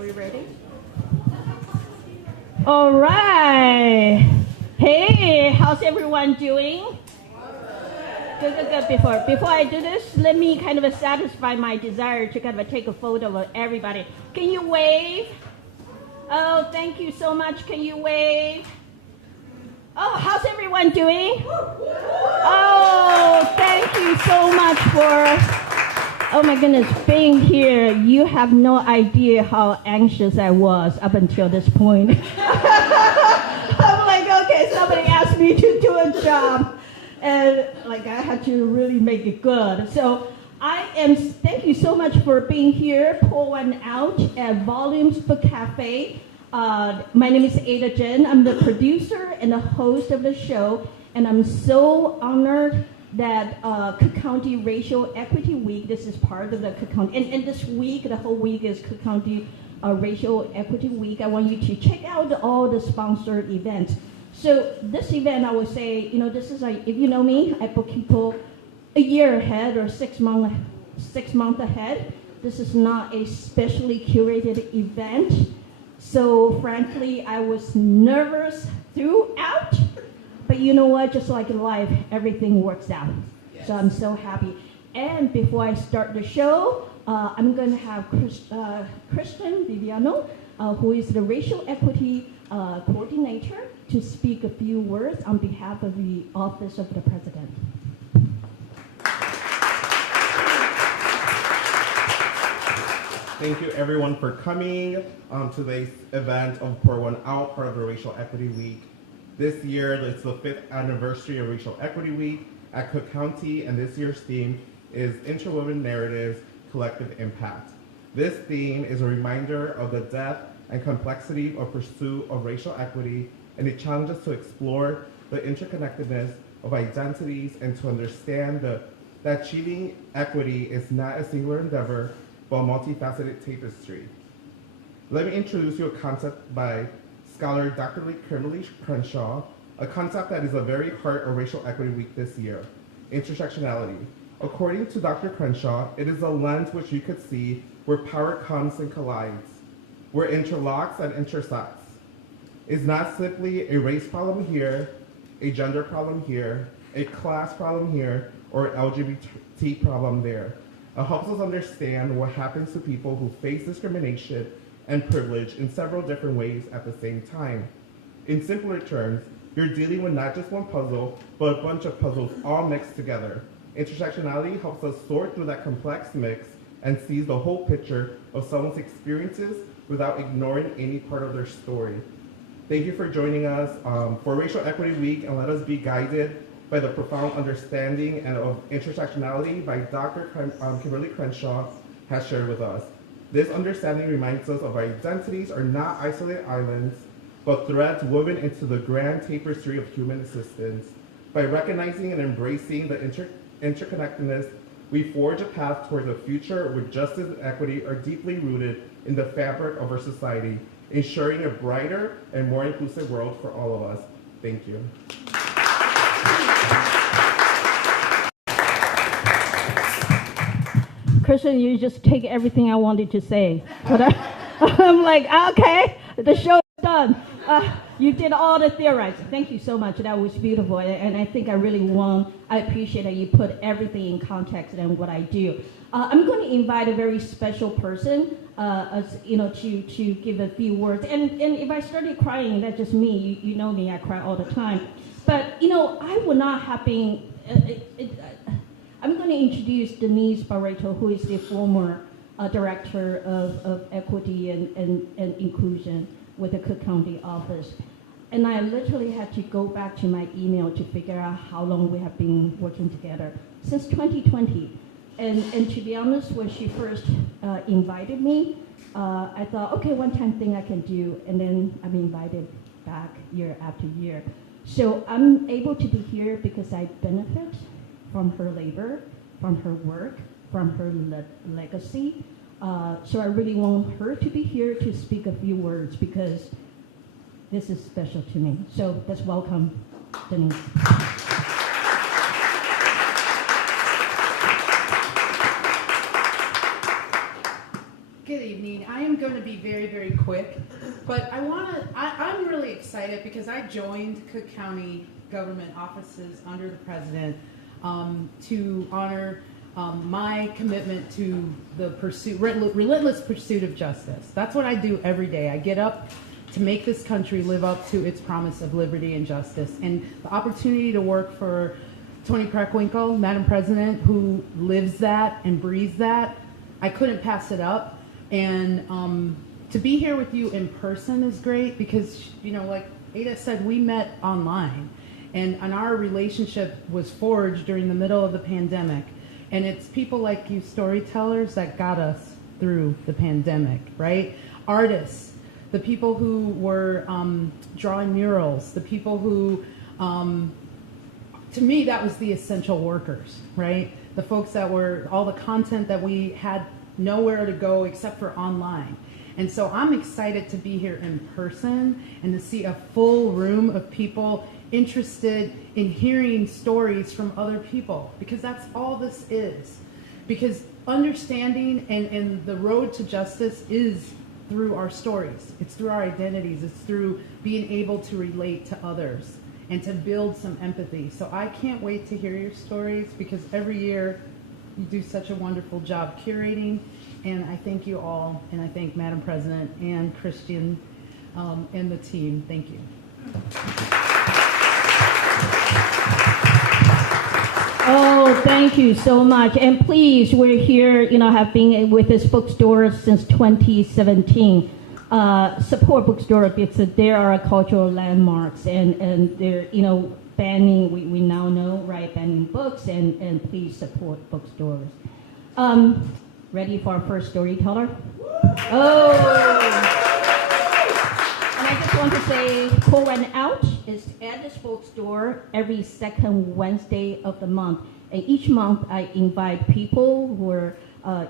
Are we ready? All right. Hey, how's everyone doing? Good. Before I do this, let me kind of satisfy my desire to kind of take a photo of everybody. Can you wave? Oh, thank you so much. Can you wave? Oh, how's everyone doing? Oh, thank you so much for, oh my goodness, being here. You have no idea how anxious I was up until this point. I'm like, okay, somebody asked me to do a job, and like I had to really make it good. So thank you so much for being here. Pour one out at Volumes Book Cafe. My name is Ada Jen. I'm the producer and the host of the show, and I'm so honored that Cook County Racial Equity Week, this is part of the Cook County, and this week, the whole week is Cook County Racial Equity Week. I want you to check out all the sponsored events. So this event, I would say, this is like, if you know me, I book people a year ahead or 6 months ahead. This is not a specially curated event. So frankly, I was nervous throughout, but you know what? Just like in life, everything works out. Yes. So I'm so happy. And before I start the show, I'm going to have Christian Viviano, who is the Racial Equity Coordinator, to speak a few words on behalf of the Office of the President. Thank you everyone for coming to this event of Pour One Out, part of the Racial Equity Week. This year, it's the 5th anniversary of Racial Equity Week at Cook County, and this year's theme is Interwoven Narratives, Collective Impact. This theme is a reminder of the depth and complexity of pursuit of racial equity, and it challenges us to explore the interconnectedness of identities and to understand that achieving equity is not a singular endeavor, but a multifaceted tapestry. Let me introduce you a concept by scholar Dr. Kimberly Crenshaw, a concept that is the very heart of Racial Equity Week this year, intersectionality. According to Dr. Crenshaw, it is a lens which you could see where power comes and collides, where it interlocks and intersects. It's not simply a race problem here, a gender problem here, a class problem here, or LGBT problem there. It helps us understand what happens to people who face discrimination and privilege in several different ways at the same time. In simpler terms, you're dealing with not just one puzzle, but a bunch of puzzles all mixed together. Intersectionality helps us sort through that complex mix and sees the whole picture of someone's experiences without ignoring any part of their story. Thank you for joining us for Racial Equity Week, and let us be guided by the profound understanding and of intersectionality by Dr. Kimberly Crenshaw has shared with us. This understanding reminds us of our identities are not isolated islands, but threads woven into the grand tapestry of human existence. By recognizing and embracing the interconnectedness, we forge a path towards a future where justice and equity are deeply rooted in the fabric of our society, ensuring a brighter and more inclusive world for all of us. Thank you. Christian, you just take everything I wanted to say. But I'm like, okay, the show is done. You did all the theorizing. Thank you so much. That was beautiful. And I think I appreciate that you put everything in context and what I do. I'm going to invite a very special person, to give a few words. And if I started crying, that's just me. You know me, I cry all the time. But, I would not have been, I'm going to introduce Denise Barreto, who is the former director of equity and inclusion with the Cook County office. And I literally had to go back to my email to figure out how long we have been working together. Since 2020. And to be honest, when she first invited me, I thought, okay, one-time thing I can do. And then I'm invited back year after year. So I'm able to be here because I benefit from her labor, from her work, from her legacy. So I really want her to be here to speak a few words because this is special to me. So let's welcome Denise. Good evening. I am going to be very, very quick, but I'm really excited because I joined Cook County government offices under the president to honor my commitment to the relentless pursuit of justice. That's what I do every day. I get up to make this country live up to its promise of liberty and justice. And the opportunity to work for Toni Preckwinkle, Madam President, who lives that and breathes that, I couldn't pass it up. And to be here with you in person is great because, you know, like Ada said, we met online. And our relationship was forged during the middle of the pandemic. And it's people like you storytellers that got us through the pandemic, right? Artists, the people who were drawing murals, the people who, to me, that was the essential workers, right? The folks that were, all the content that we had nowhere to go except for online. And so I'm excited to be here in person and to see a full room of people interested in hearing stories from other people, because that's all this is. Because understanding and the road to justice is through our stories. It's through our identities. It's through being able to relate to others and to build some empathy. So I can't wait to hear your stories because every year you do such a wonderful job curating. And I thank you all, and I thank Madam President and Christian and the team. Thank you. Oh, thank you so much. And please, we're here, you know, have been with this bookstore since 2017. Support bookstore because there are cultural landmarks and they're, you know, banning, we now know, right, banning books, and please support bookstores. Ready for our first storyteller? Oh! And I just want to say, Pour One Out is at this bookstore every second Wednesday of the month. And each month I invite people who are,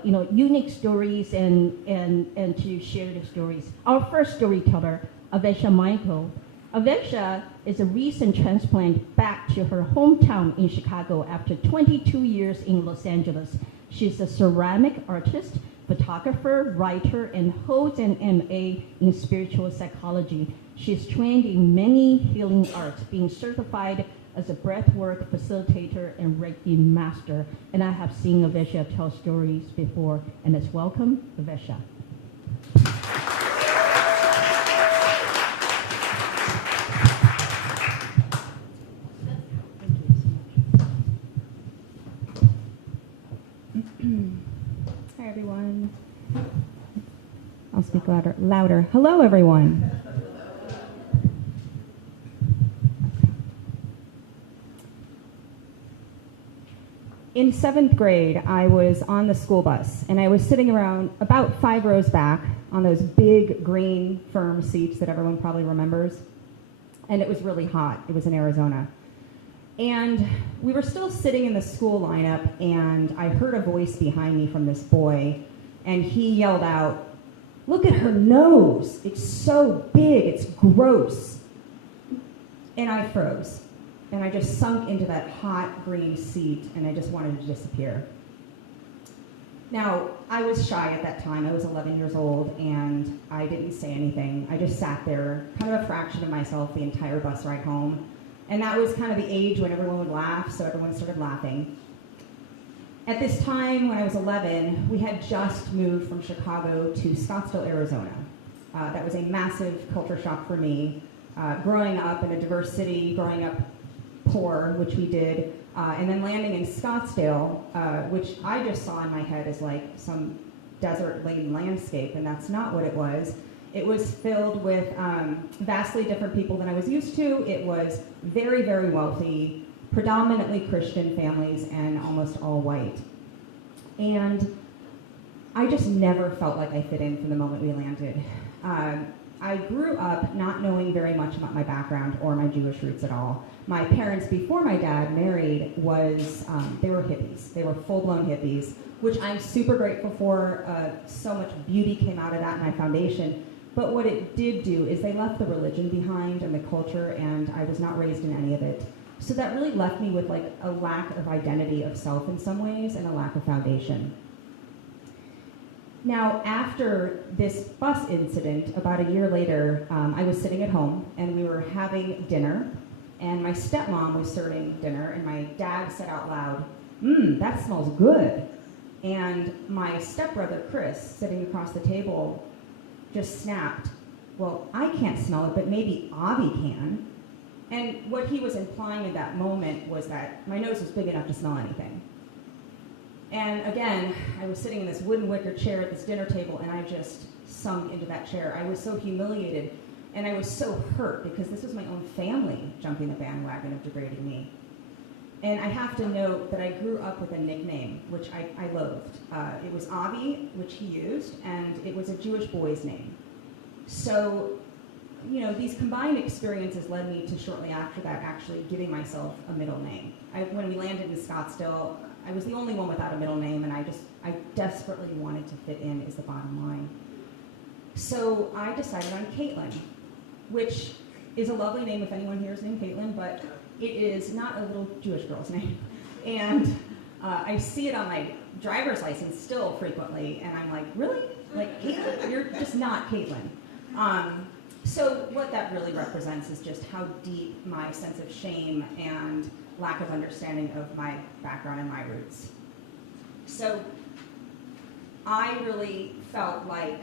you know, unique stories and to share the stories. Our first storyteller, Avesha Michael. Avesha is a recent transplant back to her hometown in Chicago after 22 years in Los Angeles. She's a ceramic artist, photographer, writer, and holds an MA in spiritual psychology. She's trained in many healing arts, being certified as a breathwork facilitator and Reiki master. And I have seen Avesha tell stories before, and let's welcome Avesha. Hi, everyone. I'll speak louder. Hello, everyone. In 7th grade, I was on the school bus, and I was sitting around about 5 rows back on those big green firm seats that everyone probably remembers. And it was really hot. It was in Arizona. And we were still sitting in the school lineup, and I heard a voice behind me from this boy, and he yelled out, "Look at her nose. It's so big. It's gross." And I froze, and I just sunk into that hot green seat, and I just wanted to disappear. Now, I was shy at that time. I was 11 years old, and I didn't say anything. I just sat there, kind of a fraction of myself the entire bus ride home. And that was kind of the age when everyone would laugh, so everyone started laughing. At this time, when I was 11, we had just moved from Chicago to Scottsdale, Arizona. That was a massive culture shock for me. Growing up in a diverse city, growing up poor, which we did, and then landing in Scottsdale, which I just saw in my head as like some desert-laden landscape, and that's not what it was. It was filled with vastly different people than I was used to. It was very, very wealthy, predominantly Christian families, and almost all white. And I just never felt like I fit in from the moment we landed. I grew up not knowing very much about my background or my Jewish roots at all. My parents, before my dad married, they were hippies. They were full-blown hippies, which I'm super grateful for. So much beauty came out of that in my foundation. But what it did do is they left the religion behind and the culture, and I was not raised in any of it. So that really left me with like a lack of identity of self in some ways and a lack of foundation. Now, after this bus incident, about a year later, I was sitting at home and we were having dinner, and my stepmom was serving dinner, and my dad said out loud, that smells good. And my stepbrother, Chris, sitting across the table, just snapped, well, I can't smell it, but maybe Avi can. And what he was implying in that moment was that my nose was big enough to smell anything. And again, I was sitting in this wooden wicker chair at this dinner table, and I just sunk into that chair. I was so humiliated, and I was so hurt because this was my own family jumping the bandwagon of degrading me. And I have to note that I grew up with a nickname, which I loathed. It was Avi, which he used, and it was a Jewish boy's name. So, these combined experiences led me to shortly after that actually giving myself a middle name. When we landed in Scottsdale, I was the only one without a middle name, and I desperately wanted to fit in, is the bottom line. So I decided on Caitlin, which is a lovely name if anyone here is named Caitlin, but it is not a little Jewish girl's name. And I see it on my driver's license still frequently, and I'm like, really? Like, Caitlin? You're just not Caitlin. So what that really represents is just how deep my sense of shame and lack of understanding of my background and my roots. So I really felt like,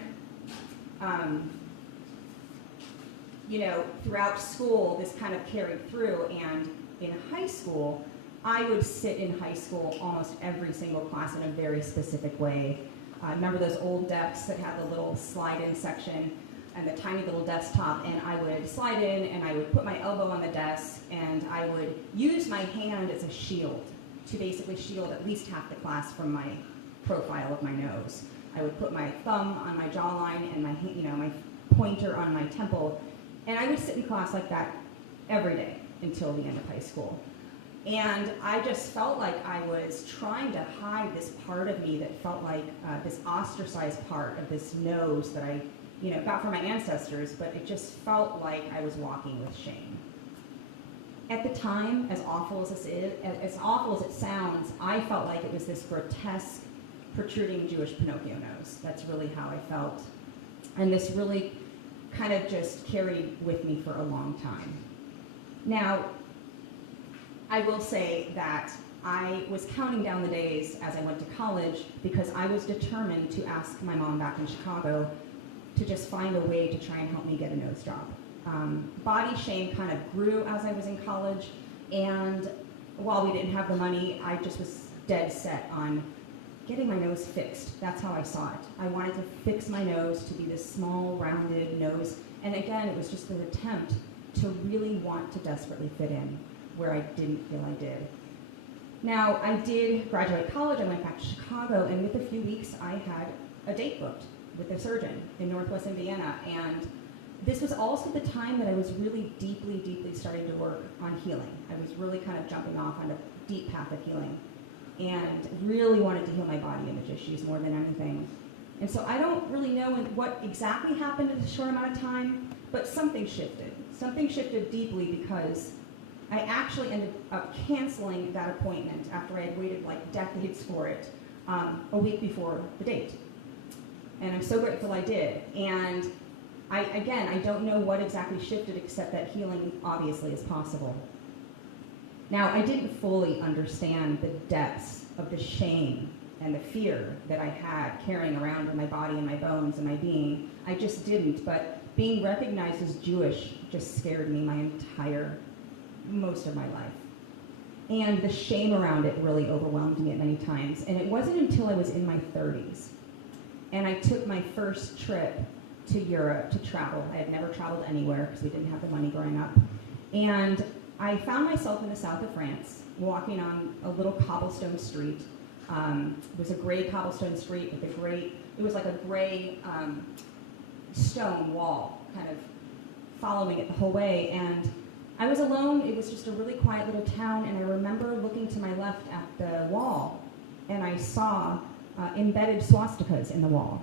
throughout school, this kind of carried through, and in high school, I would sit in high school almost every single class in a very specific way. Remember those old desks that had the little slide-in section and the tiny little desktop, and I would slide in and I would put my elbow on the desk and I would use my hand as a shield to basically shield at least half the class from my profile of my nose. I would put my thumb on my jawline and my pointer on my temple, and I would sit in class like that every day until the end of high school. And I just felt like I was trying to hide this part of me that felt like this ostracized part of this nose that I got from my ancestors, but it just felt like I was walking with shame. At the time, as awful as this is, as awful as it sounds, I felt like it was this grotesque, protruding Jewish Pinocchio nose. That's really how I felt. And this really kind of just carried with me for a long time. Now, I will say that I was counting down the days as I went to college because I was determined to ask my mom back in Chicago to just find a way to try and help me get a nose job. Body shame kind of grew as I was in college, and while we didn't have the money, I just was dead set on getting my nose fixed. That's how I saw it. I wanted to fix my nose to be this small, rounded nose, and again, it was just an attempt to really want to desperately fit in where I didn't feel I did. Now, I did graduate college, I went back to Chicago, and within a few weeks, I had a date booked with a surgeon in Northwest Indiana, and this was also the time that I was really deeply, deeply starting to work on healing. I was really kind of jumping off on a deep path of healing and really wanted to heal my body image issues more than anything. And so I don't really know what exactly happened in a short amount of time, but something shifted. Something shifted deeply because I actually ended up canceling that appointment after I had waited like decades for it, a week before the date. And I'm so grateful I did. And I don't know what exactly shifted except that healing obviously is possible. Now, I didn't fully understand the depths of the shame and the fear that I had carrying around in my body and my bones and my being. I just didn't, but being recognized as Jewish just scared me most of my life. And the shame around it really overwhelmed me at many times. And it wasn't until I was in my 30s and I took my first trip to Europe to travel. I had never traveled anywhere because we didn't have the money growing up. And I found myself in the south of France, walking on a little cobblestone street. It was a gray cobblestone street with it was like a gray stone wall, kind of following it the whole way. And I was alone. It was just a really quiet little town. And I remember looking to my left at the wall, and I saw embedded swastikas in the wall.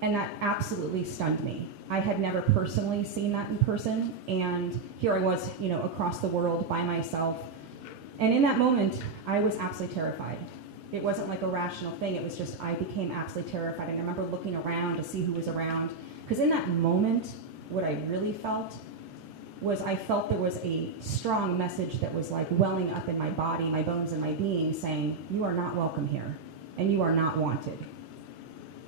And that absolutely stunned me. I had never personally seen that in person, and here I was, across the world by myself. And in that moment, I was absolutely terrified. It wasn't like a rational thing. It was just I became absolutely terrified. And I remember looking around to see who was around. Because in that moment, what I really felt was I felt there was a strong message that was like welling up in my body, my bones, and my being saying, you are not welcome here, and you are not wanted.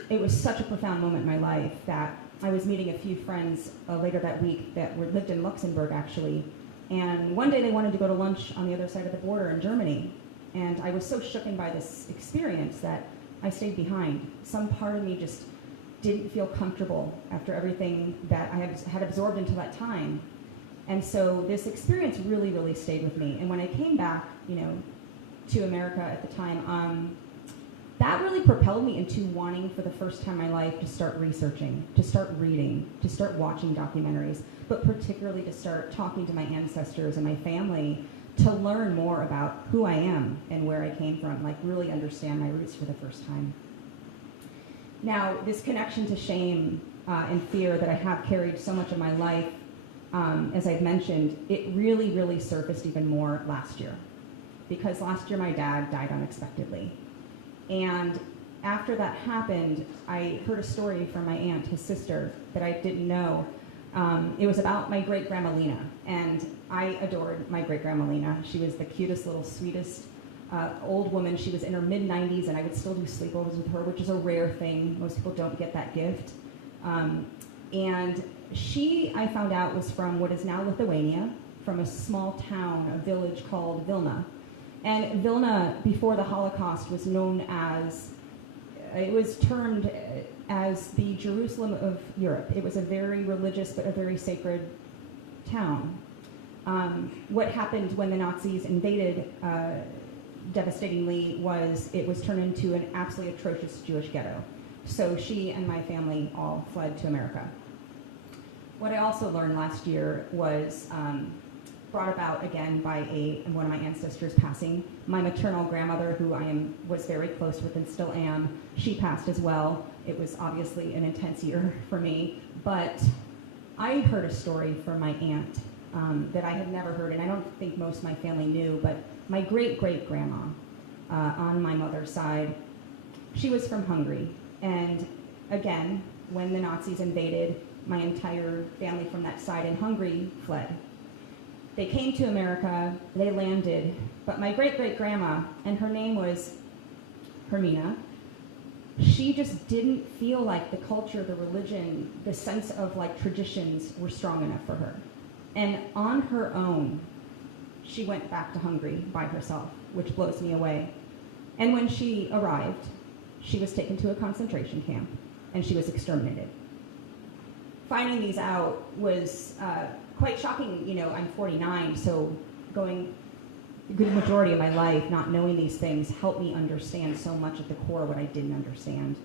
It was such a profound moment in my life that I was meeting a few friends later that week that lived in Luxembourg, actually. And one day they wanted to go to lunch on the other side of the border in Germany. And I was so shooken by this experience that I stayed behind. Some part of me just didn't feel comfortable after everything that I had absorbed until that time. And so this experience really, really stayed with me. And when I came back, to America at the time, that really propelled me into wanting, for the first time in my life, to start researching, to start reading, to start watching documentaries, but particularly to start talking to my ancestors and my family to learn more about who I am and where I came from, like really understand my roots for the first time. Now, this connection to shame and fear that I have carried so much of my life, as I've mentioned, it really, really surfaced even more last year. Because last year my dad died unexpectedly. And after that happened, I heard a story from my aunt, his sister, that I didn't know. It was about my great-grandma Lena. And I adored my great-grandma Lena. She was the cutest, little, sweetest old woman. She was in her mid-90s, and I would still do sleepovers with her, which is a rare thing. Most people don't get that gift. And she, I found out, was from what is now Lithuania, from a small town, a village called Vilna. And Vilna, before the Holocaust, was known as, it was termed as the Jerusalem of Europe. It was a very religious but a very sacred town. What happened when the Nazis invaded devastatingly was it was turned into an absolutely atrocious Jewish ghetto. So she and my family all fled to America. What I also learned last year was brought about again by one of my ancestors passing. My maternal grandmother, who was very close with and still am, she passed as well. It was obviously an intense year for me, but I heard a story from my aunt that I had never heard, and I don't think most of my family knew, but my great-great-grandma on my mother's side, she was from Hungary. And again, when the Nazis invaded, my entire family from that side in Hungary fled. They came to America, they landed, but my great-great-grandma, and her name was Hermina, she just didn't feel like the culture, the religion, the sense of like traditions were strong enough for her. And on her own, she went back to Hungary by herself, which blows me away. And when she arrived, she was taken to a concentration camp, and she was exterminated. Finding these out was quite shocking. I'm 49, so going a good majority of my life not knowing these things helped me understand so much at the core what I didn't understand.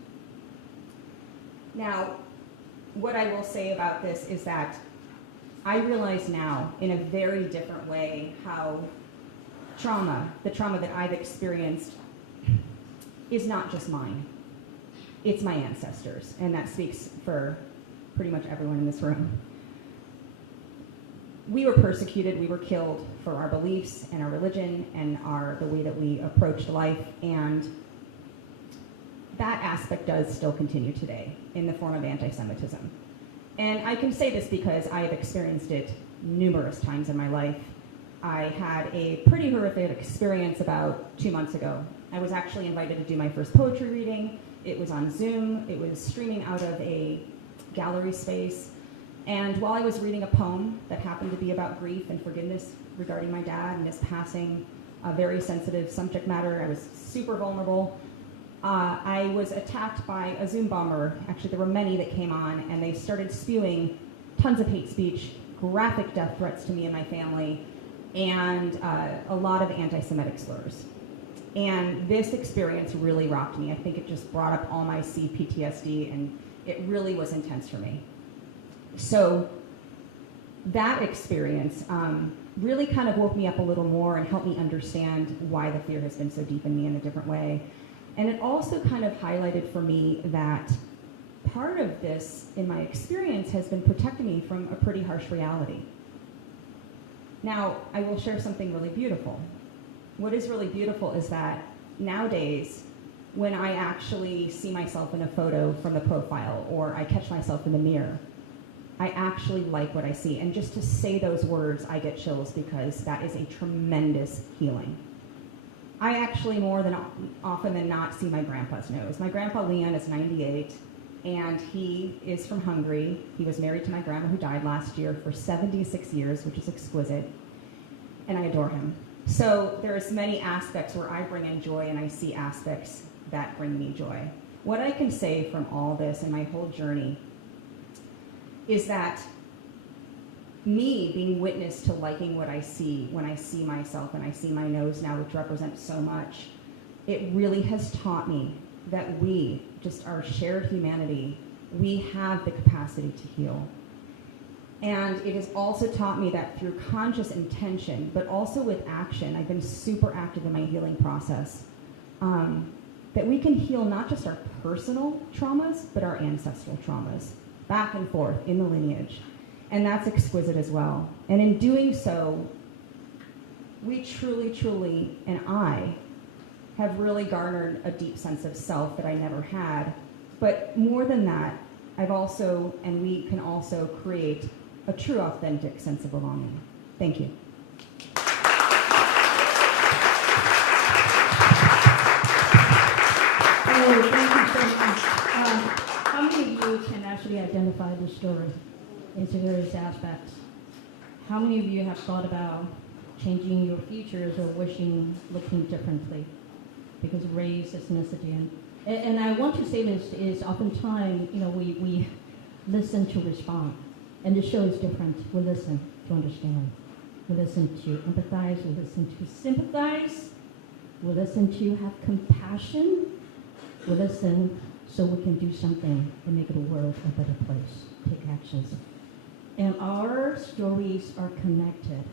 Now, what I will say about this is that I realize now in a very different way how the trauma that I've experienced is not just mine. It's my ancestors, and that speaks for pretty much everyone in this room. We were persecuted, we were killed for our beliefs and our religion and the way that we approached life, and that aspect does still continue today in the form of anti-Semitism. And I can say this because I have experienced it numerous times in my life. I had a pretty horrific experience about 2 months ago. I was actually invited to do my first poetry reading. It was on Zoom. It was streaming out of a gallery space. And while I was reading a poem that happened to be about grief and forgiveness regarding my dad and his passing, a very sensitive subject matter, I was super vulnerable. I was attacked by a Zoom bomber. Actually, there were many that came on, and they started spewing tons of hate speech, graphic death threats to me and my family, and a lot of anti-Semitic slurs. And this experience really rocked me. I think it just brought up all my CPTSD, and it really was intense for me. So that experience really kind of woke me up a little more and helped me understand why the fear has been so deep in me in a different way. And it also kind of highlighted for me that part of this, in my experience, has been protecting me from a pretty harsh reality. Now, I will share something really beautiful. What is really beautiful is that nowadays, when I actually see myself in a photo from the profile or I catch myself in the mirror, I actually like what I see. And just to say those words, I get chills because that is a tremendous healing. I actually more than often than not see my grandpa's nose. My grandpa Leon is 98, and he is from Hungary. He was married to my grandma who died last year for 76 years, which is exquisite, and I adore him. So there's many aspects where I bring in joy and I see aspects that bring me joy. What I can say from all this and my whole journey is that me being witness to liking what I see when I see myself and I see my nose now, which represents so much, it really has taught me that we, just our shared humanity, we have the capacity to heal. And it has also taught me that through conscious intention, but also with action, I've been super active in my healing process, that we can heal not just our personal traumas, but our ancestral traumas, back and forth in the lineage. And that's exquisite as well. And in doing so, we truly, and I have really garnered a deep sense of self that I never had. But more than that, I've also, and we can also create a true, authentic sense of belonging. Thank you. Oh, thank you so much. How many of you can actually identify the story into various aspects? How many of you have thought about changing your futures or wishing, looking differently because of race, ethnicity? And I want to say this is oftentimes, we listen to respond. And the show is different. We listen to understand. We listen to empathize. We listen to sympathize. We listen to have compassion. We listen so we can do something and make the world a better place. Take actions. And our stories are connected.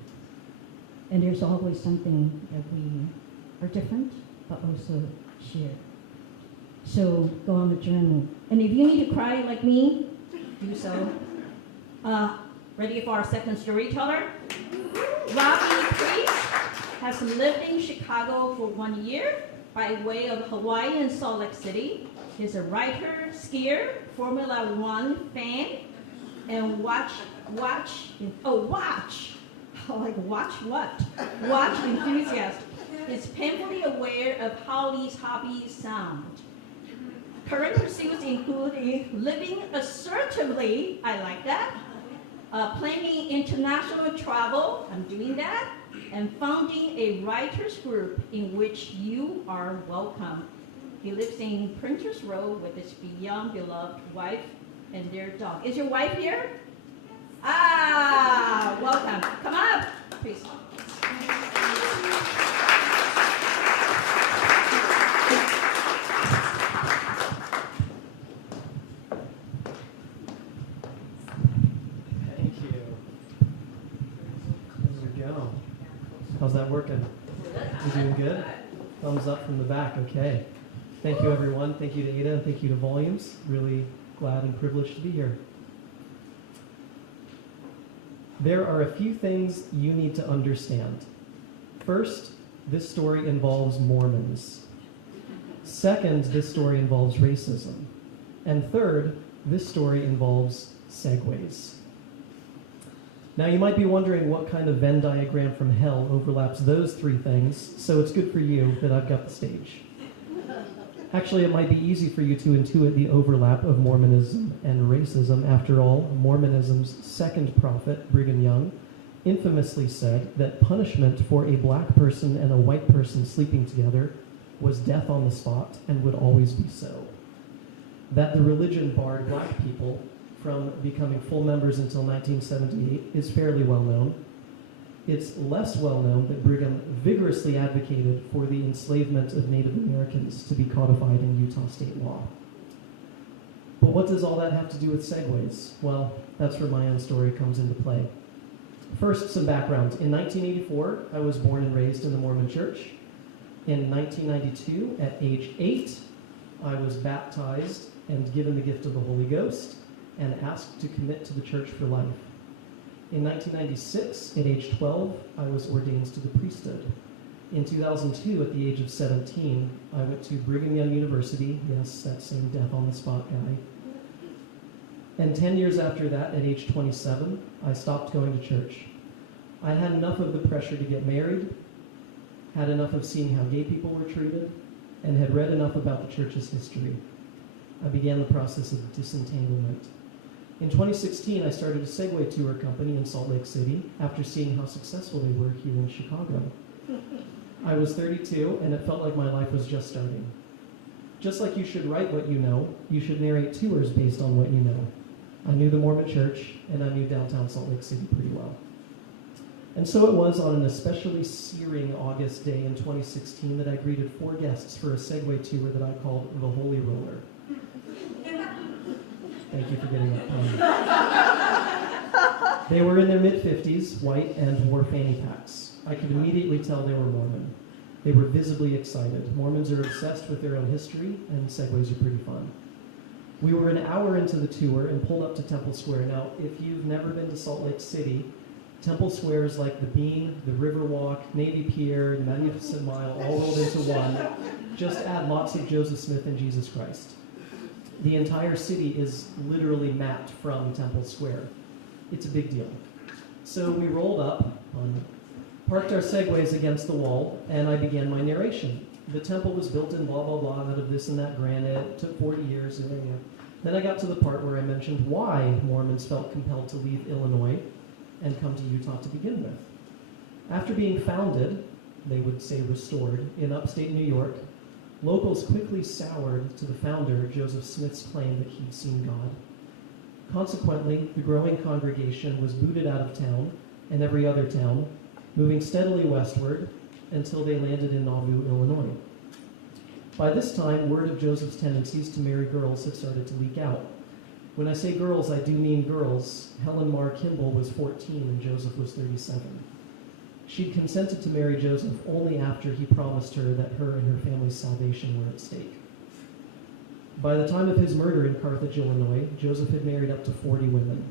And there's always something that we are different, but also share. So go on the journey. And if you need to cry like me, do so. Ready for our second storyteller? Robbie Priest has lived in Chicago for 1 year by way of Hawaii and Salt Lake City. He's a writer, skier, Formula One fan, and watch enthusiast. Is painfully aware of how these hobbies sound. Current pursuits include living assertively, I like that, planning international travel, I'm doing that, and founding a writers group in which you are welcome. He lives in Printers Row with his beyond beloved wife and their dog. Is your wife here? Ah, welcome. Come up, please. How's that working? You doing good? Thumbs up from the back, okay. Thank you everyone, thank you to Ada, and thank you to Volumes. Really glad and privileged to be here. There are a few things you need to understand. First, this story involves Mormons. Second, this story involves racism. And third, this story involves segues. Now you might be wondering what kind of Venn diagram from hell overlaps those three things, so it's good for you that I've got the stage. Actually, it might be easy for you to intuit the overlap of Mormonism and racism. After all, Mormonism's second prophet, Brigham Young, infamously said that punishment for a black person and a white person sleeping together was death on the spot and would always be so. That the religion barred black people from becoming full members until 1978 is fairly well known. It's less well known that Brigham vigorously advocated for the enslavement of Native Americans to be codified in Utah state law. But what does all that have to do with segues? Well, that's where my own story comes into play. First, some background. In 1984, I was born and raised in the Mormon Church. In 1992, at age 8, I was baptized and given the gift of the Holy Ghost and asked to commit to the church for life. In 1996, at age 12, I was ordained to the priesthood. In 2002, at the age of 17, I went to Brigham Young University, yes, that same death on the spot guy. And 10 years after that, at age 27, I stopped going to church. I had enough of the pressure to get married, had enough of seeing how gay people were treated, and had read enough about the church's history. I began the process of disentanglement. In 2016, I started a Segway tour company in Salt Lake City after seeing how successful they were here in Chicago. I was 32, and it felt like my life was just starting. Just like you should write what you know, you should narrate tours based on what you know. I knew the Mormon Church, and I knew downtown Salt Lake City pretty well. And so it was on an especially searing August day in 2016 that I greeted 4 guests for a Segway tour that I called the Holy Roller. Thank you for getting that pun. They were in their mid-50s, white, and wore fanny packs. I could immediately tell they were Mormon. They were visibly excited. Mormons are obsessed with their own history, and Segways are pretty fun. We were an hour into the tour and pulled up to Temple Square. Now, if you've never been to Salt Lake City, Temple Square is like the Bean, the Riverwalk, Navy Pier, the Magnificent Mile, all rolled into one. Just add lots of Joseph Smith and Jesus Christ. The entire city is literally mapped from Temple Square. It's a big deal. So we rolled up, parked our Segways against the wall, and I began my narration. The temple was built in blah, blah, blah, out of this and that granite. It took 40 years. Then I got to the part where I mentioned why Mormons felt compelled to leave Illinois and come to Utah to begin with. After being founded, they would say restored, in upstate New York, locals quickly soured to the founder, Joseph Smith's claim that he'd seen God. Consequently, the growing congregation was booted out of town and every other town, moving steadily westward until they landed in Nauvoo, Illinois. By this time, word of Joseph's tendencies to marry girls had started to leak out. When I say girls, I do mean girls. Helen Mar Kimball was 14 and Joseph was 37. She'd consented to marry Joseph only after he promised her that her and her family's salvation were at stake. By the time of his murder in Carthage, Illinois, Joseph had married up to 40 women.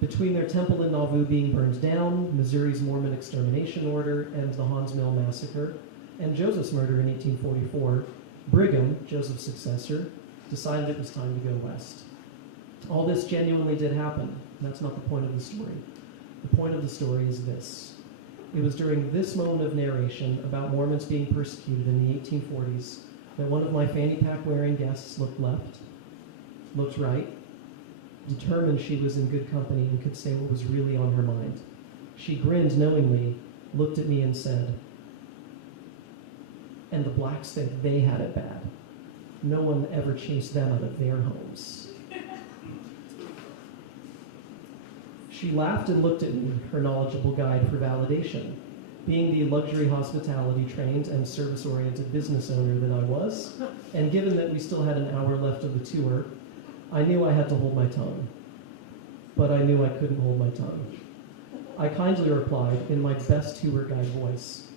Between their temple in Nauvoo being burned down, Missouri's Mormon extermination order, and the Haun's Mill massacre, and Joseph's murder in 1844, Brigham, Joseph's successor, decided it was time to go west. All this genuinely did happen, and that's not the point of the story. The point of the story is this. It was during this moment of narration about Mormons being persecuted in the 1840s that one of my fanny pack wearing guests looked left, looked right, determined she was in good company and could say what was really on her mind. She grinned knowingly, looked at me and said, "And the blacks think they had it bad. No one ever chased them out of their homes." She laughed and looked at me, her knowledgeable guide for validation. Being the luxury hospitality trained and service-oriented business owner that I was, and given that we still had an hour left of the tour, I knew I had to hold my tongue. But I knew I couldn't hold my tongue. I kindly replied in my best tour guide voice,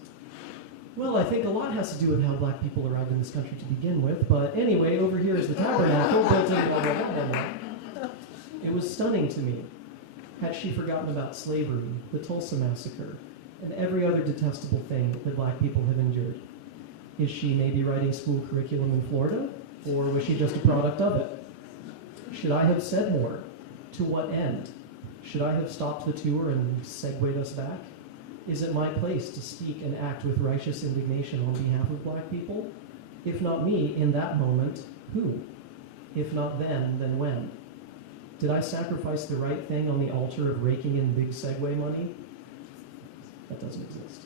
"Well, I think a lot has to do with how black people arrived in this country to begin with, but anyway, over here is the tabernacle built in blah, blah, blah, blah." It was stunning to me. Had she forgotten about slavery, the Tulsa massacre, and every other detestable thing that black people have endured? Is she maybe writing school curriculum in Florida, or was she just a product of it? Should I have said more? To what end? Should I have stopped the tour and segued us back? Is it my place to speak and act with righteous indignation on behalf of black people? If not me, in that moment, who? If not then when? Did I sacrifice the right thing on the altar of raking in big Segway money? That doesn't exist.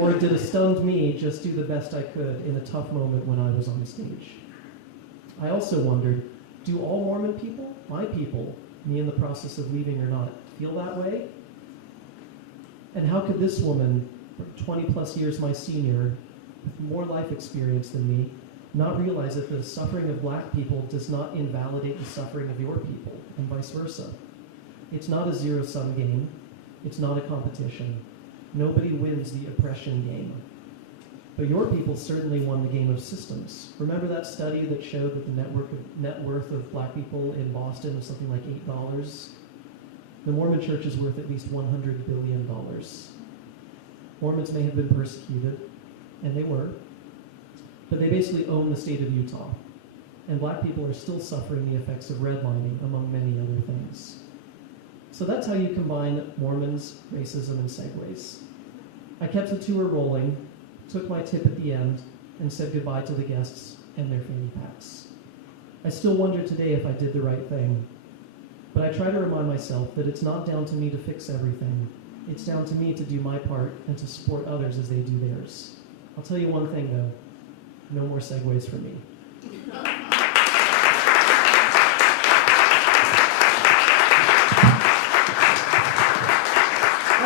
Or did a stunned me just do the best I could in a tough moment when I was on stage? I also wondered, do all Mormon people, my people, me in the process of leaving or not, feel that way? And how could this woman, 20 plus years my senior, with more life experience than me, not realize that the suffering of black people does not invalidate the suffering of your people, and vice versa? It's not a zero-sum game. It's not a competition. Nobody wins the oppression game. But your people certainly won the game of systems. Remember that study that showed that the net worth of black people in Boston was something like $8? The Mormon Church is worth at least $100 billion. Mormons may have been persecuted, and they were, but they basically own the state of Utah. And black people are still suffering the effects of redlining, among many other things. So that's how you combine Mormons, racism, and segues. I kept the tour rolling, took my tip at the end, and said goodbye to the guests and their fanny packs. I still wonder today if I did the right thing, but I try to remind myself that it's not down to me to fix everything. It's down to me to do my part and to support others as they do theirs. I'll tell you one thing though, no more segues for me.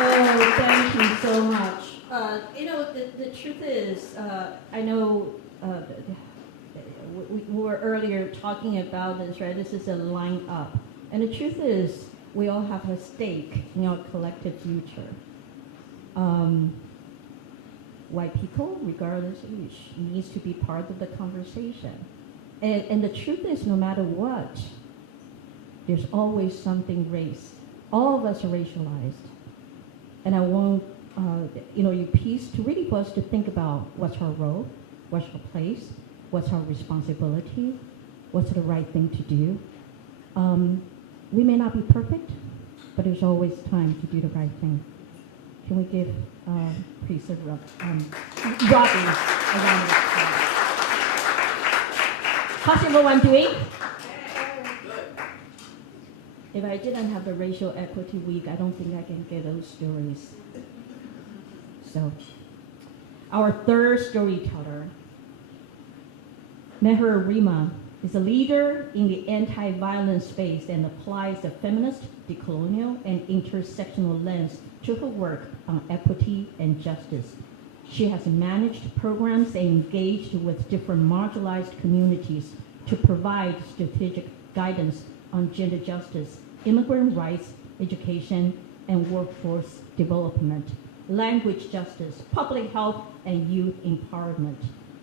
Oh, thank you so much. The truth is, I know we were earlier talking about this, right? This is a line up. And the truth is, we all have a stake in our collective future. White people, regardless of age, needs to be part of the conversation. And the truth is, no matter what, there's always something race. All of us are racialized. And I want you piece to really for us to think about what's our role, what's our place, what's our responsibility, what's the right thing to do. We may not be perfect, but there's always time to do the right thing. Can we give Priest Robbie a round of applause? How's everyone doing? If I didn't have the Racial Equity Week, I don't think I can get those stories. So, our third storyteller, Meher Rima, is a leader in the anti-violence space and applies the feminist, decolonial, and intersectional lens to her work on equity and justice. She has managed programs and engaged with different marginalized communities to provide strategic guidance on gender justice, immigrant rights, education, and workforce development, language justice, public health, and youth empowerment.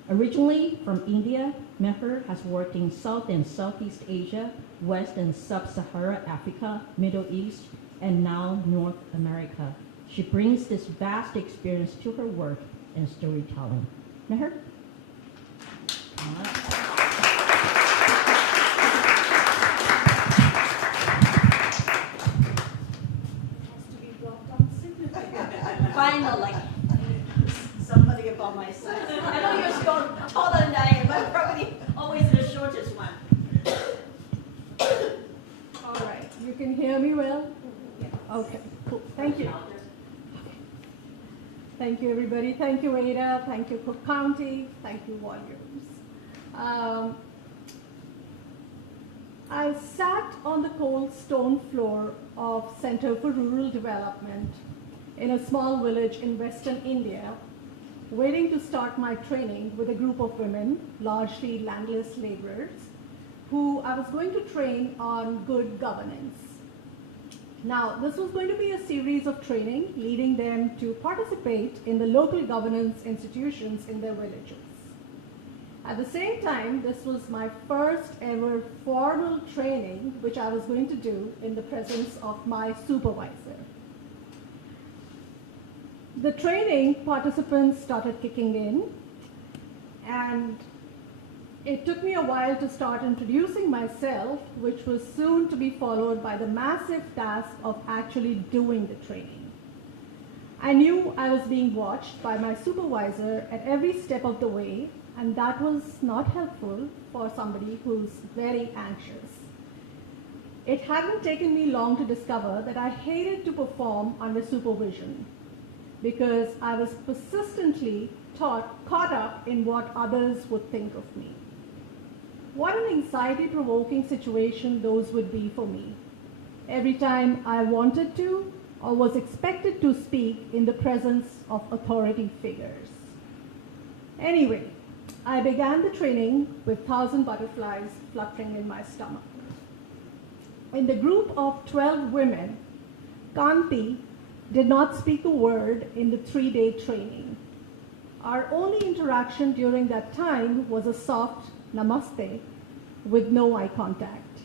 Originally from India, Meher has worked in South and Southeast Asia, West and Sub-Saharan Africa, Middle East, and now North America. She brings this vast experience to her work and storytelling. Meher? Finally, somebody about my size. I know you're still taller than I am, but probably always the shortest one. All right, you can hear me well? Yeah. Okay, cool. Thank you. Thank you, everybody. Thank you, Ada. Thank you, Cook County. Thank you, Warriors. I sat on the cold stone floor of Center for Rural Development in a small village in Western India, waiting to start my training with a group of women, largely landless laborers, who I was going to train on good governance. Now, this was going to be a series of training leading them to participate in the local governance institutions in their villages. At the same time, this was my first ever formal training, which I was going to do in the presence of my supervisor. The training participants started kicking in, and it took me a while to start introducing myself, which was soon to be followed by the massive task of actually doing the training. I knew I was being watched by my supervisor at every step of the way, and that was not helpful for somebody who's very anxious. It hadn't taken me long to discover that I hated to perform under supervision, because I was persistently caught up in what others would think of me. What an anxiety-provoking situation those would be for me. Every time I wanted to or was expected to speak in the presence of authority figures. Anyway, I began the training with 1,000 butterflies fluttering in my stomach. In the group of 12 women, Kanti did not speak a word in the 3-day training. Our only interaction during that time was a soft namaste with no eye contact.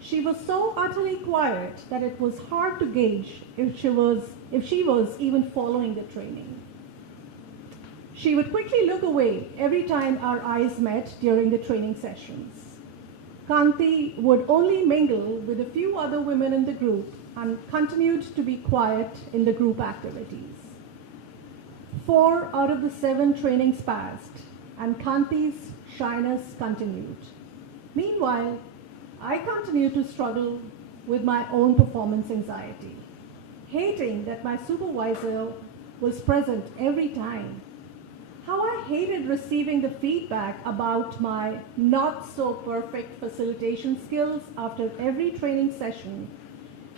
She was so utterly quiet that it was hard to gauge if she was even following the training. She would quickly look away every time our eyes met during the training sessions. Kanti would only mingle with a few other women in the group and continued to be quiet in the group activities. 4 out of the 7 trainings passed, and Kanti's shyness continued. Meanwhile, I continued to struggle with my own performance anxiety, hating that my supervisor was present every time. How I hated receiving the feedback about my not so perfect facilitation skills after every training session,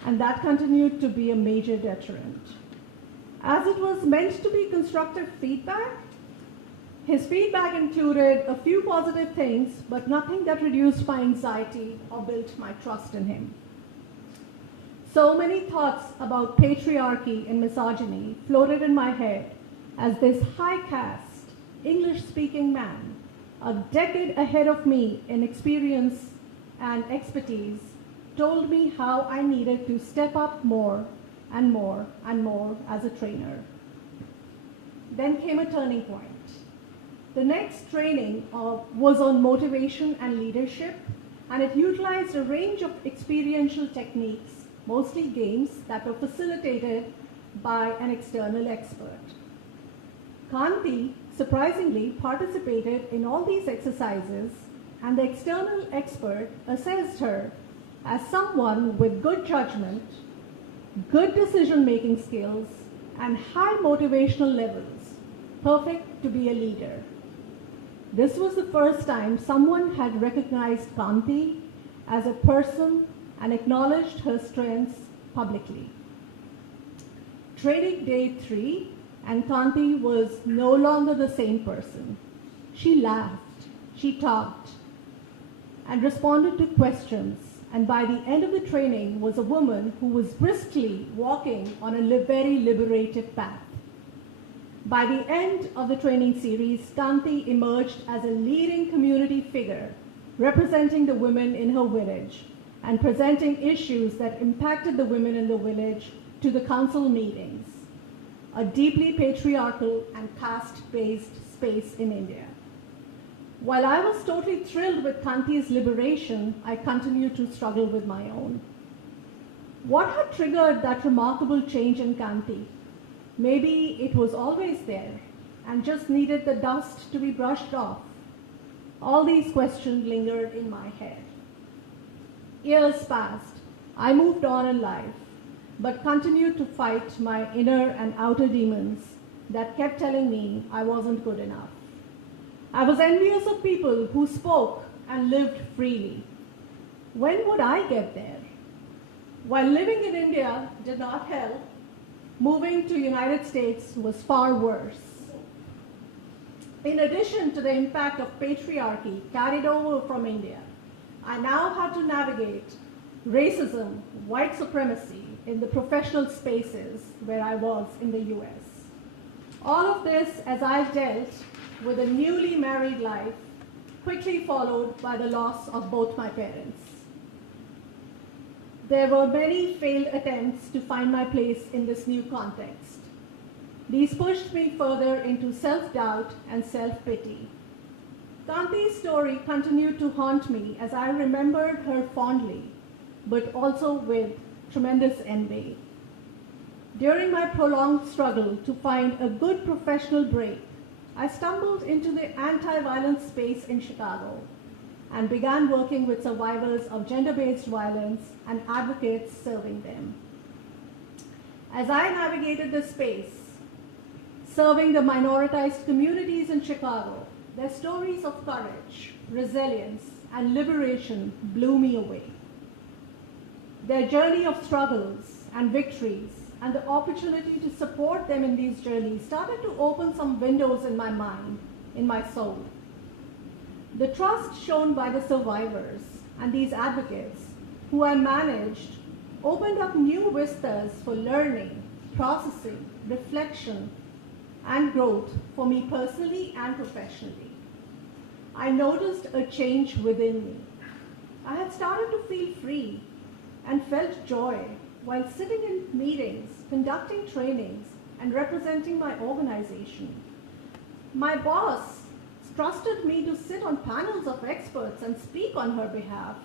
and that continued to be a major deterrent. As it was meant to be constructive feedback, his feedback included a few positive things, but nothing that reduced my anxiety or built my trust in him. So many thoughts about patriarchy and misogyny floated in my head as this high caste, English-speaking man, a decade ahead of me in experience and expertise, told me how I needed to step up more and more and more as a trainer. Then came a turning point. The next training was on motivation and leadership, and it utilized a range of experiential techniques, mostly games, that were facilitated by an external expert. Kanti surprisingly participated in all these exercises, and the external expert assessed her as someone with good judgment, good decision-making skills, and high motivational levels, perfect to be a leader. This was the first time someone had recognized Kanti as a person and acknowledged her strengths publicly. Training day 3, and Kanti was no longer the same person. She laughed, she talked, and responded to questions, and by the end of the training was a woman who was briskly walking on a very liberated path. By the end of the training series, Kanti emerged as a leading community figure, representing the women in her village and presenting issues that impacted the women in the village to the council meetings, a deeply patriarchal and caste-based space in India. While I was totally thrilled with Kanti's liberation, I continued to struggle with my own. What had triggered that remarkable change in Kanti? Maybe it was always there and just needed the dust to be brushed off. All these questions lingered in my head. Years passed. I moved on in life, but continued to fight my inner and outer demons that kept telling me I wasn't good enough. I was envious of people who spoke and lived freely. When would I get there? While living in India did not help, moving to the United States was far worse. In addition to the impact of patriarchy carried over from India, I now had to navigate racism, white supremacy in the professional spaces where I was in the US. All of this as I dealt with a newly married life, quickly followed by the loss of both my parents. There were many failed attempts to find my place in this new context. These pushed me further into self-doubt and self-pity. Kanti's story continued to haunt me as I remembered her fondly, but also with tremendous envy. During my prolonged struggle to find a good professional break, I stumbled into the anti-violence space in Chicago and began working with survivors of gender-based violence and advocates serving them. As I navigated this space, serving the minoritized communities in Chicago, their stories of courage, resilience, and liberation blew me away. Their journey of struggles and victories and the opportunity to support them in these journeys started to open some windows in my mind, in my soul. The trust shown by the survivors and these advocates who I managed opened up new vistas for learning, processing, reflection, and growth for me personally and professionally. I noticed a change within me. I had started to feel free and felt joy while sitting in meetings, conducting trainings, and representing my organization. My boss trusted me to sit on panels of experts and speak on her behalf.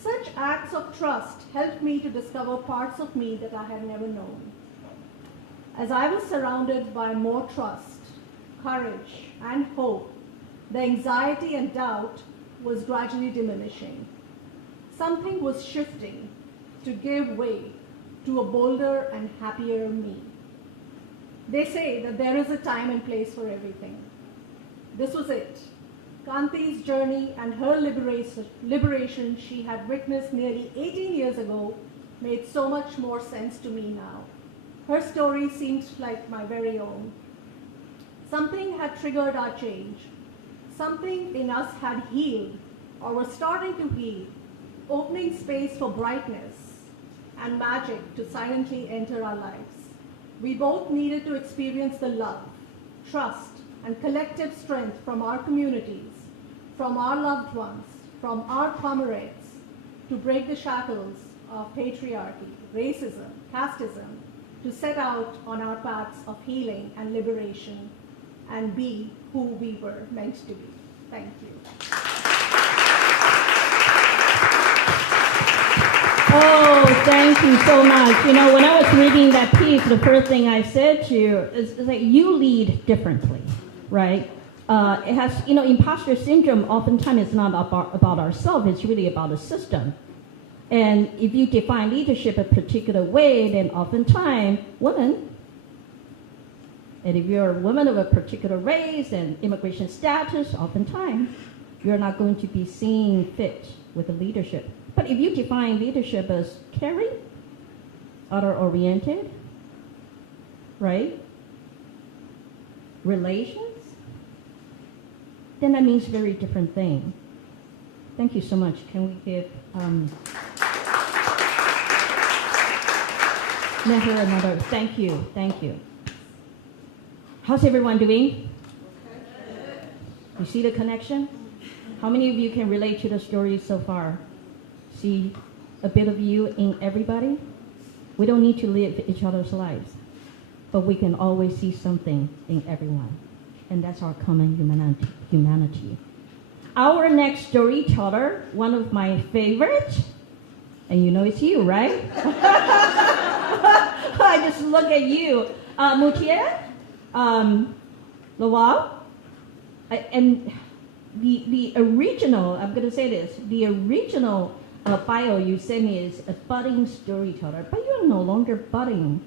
Such acts of trust helped me to discover parts of me that I had never known. As I was surrounded by more trust, courage, and hope, the anxiety and doubt was gradually diminishing. Something was shifting to give way to a bolder and happier me. They say that there is a time and place for everything. This was it. Kanti's journey and her liberation she had witnessed nearly 18 years ago made so much more sense to me now. Her story seemed like my very own. Something had triggered our change. Something in us had healed or was starting to heal, opening space for brightness and magic to silently enter our lives. We both needed to experience the love, trust, and collective strength from our communities, from our loved ones, from our comrades, to break the shackles of patriarchy, racism, casteism, to set out on our paths of healing and liberation and be who we were meant to be. Thank you. Oh, thank you so much. You know, when I was reading that piece, the first thing I said to you is that you lead differently, right? It has, you know, imposter syndrome oftentimes is not about ourselves, it's really about the system. And if you define leadership a particular way, then oftentimes women, and if you're a woman of a particular race and immigration status, oftentimes you're not going to be seen fit with the leadership. But if you define leadership as caring, other-oriented, right, relations, then that means a very different thing. Thank you so much. Can we give Neher another? Thank you. Thank you. How's everyone doing? You see the connection? How many of you can relate to the story so far? See a bit of you in everybody? We don't need to live each other's lives, but we can always see something in everyone. And that's our common humanity. Our next storyteller, one of my favorites, and you know it's you, right? I just look at you. Moutier, Lowell, and the original, I'm going to say this, the original bio you sent me is a budding storyteller, but you're no longer budding.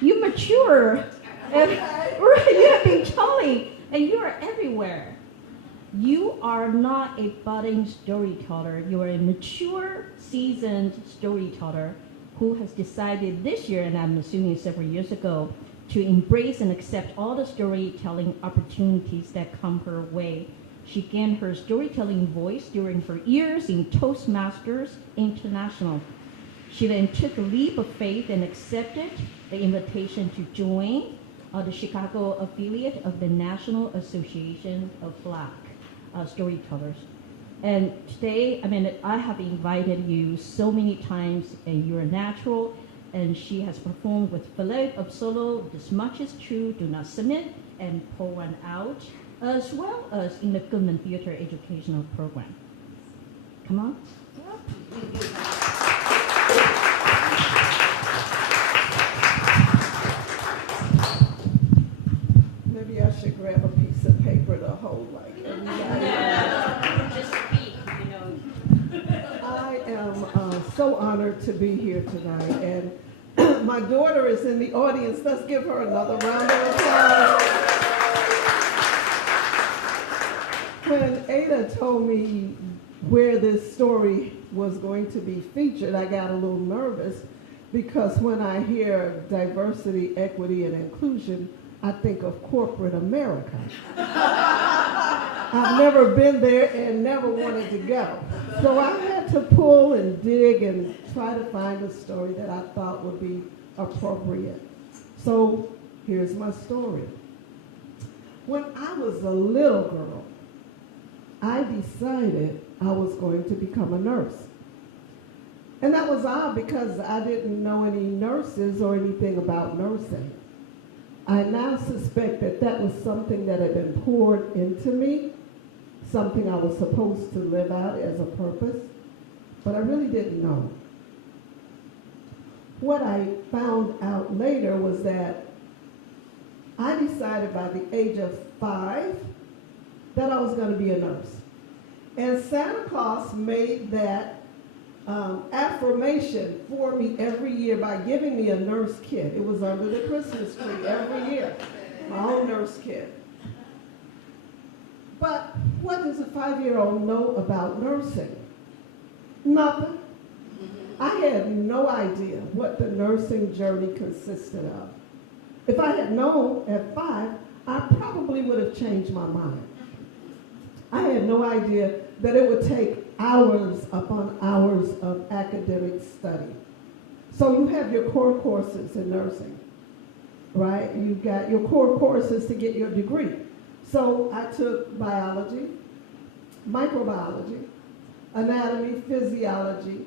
You mature. You have been telling, and you are everywhere. You are not a budding storyteller. You are a mature, seasoned storyteller who has decided this year, and I'm assuming several years ago, to embrace and accept all the storytelling opportunities that come her way. She gained her storytelling voice during her years in Toastmasters International. She then took a leap of faith and accepted the invitation to join the Chicago affiliate of the National Association of Black Storytellers. And today, I mean, I have invited you so many times, and you're a natural, and she has performed with Philip of Solo, This Much Is True, Do Not Submit, and Pour One Out, as well as in the Goodman Theater Educational Program. Come on. Maybe I should grab a piece of paper to hold like everybody. Just speak, you know. I am so honored to be here tonight, and my daughter is in the audience. Let's give her another round of applause. When Ada told me where this story was going to be featured, I got a little nervous because when I hear diversity, equity, and inclusion, I think of corporate America. I've never been there and never wanted to go. So I had to pull and dig and try to find a story that I thought would be appropriate. So here's my story. When I was a little girl, I decided I was going to become a nurse. And that was odd because I didn't know any nurses or anything about nursing. I now suspect that that was something that had been poured into me, something I was supposed to live out as a purpose, but I really didn't know. What I found out later was that I decided by the age of 5 that I was going to be a nurse. And Santa Claus made that affirmation for me every year by giving me a nurse kit. It was under the Christmas tree every year, my own nurse kit. But what does a 5-year-old know about nursing? Nothing. I had no idea what the nursing journey consisted of. If I had known at 5, I probably would have changed my mind. I had no idea that it would take hours upon hours of academic study. So you have your core courses in nursing, right? You've got your core courses to get your degree. So I took biology, microbiology, anatomy, physiology,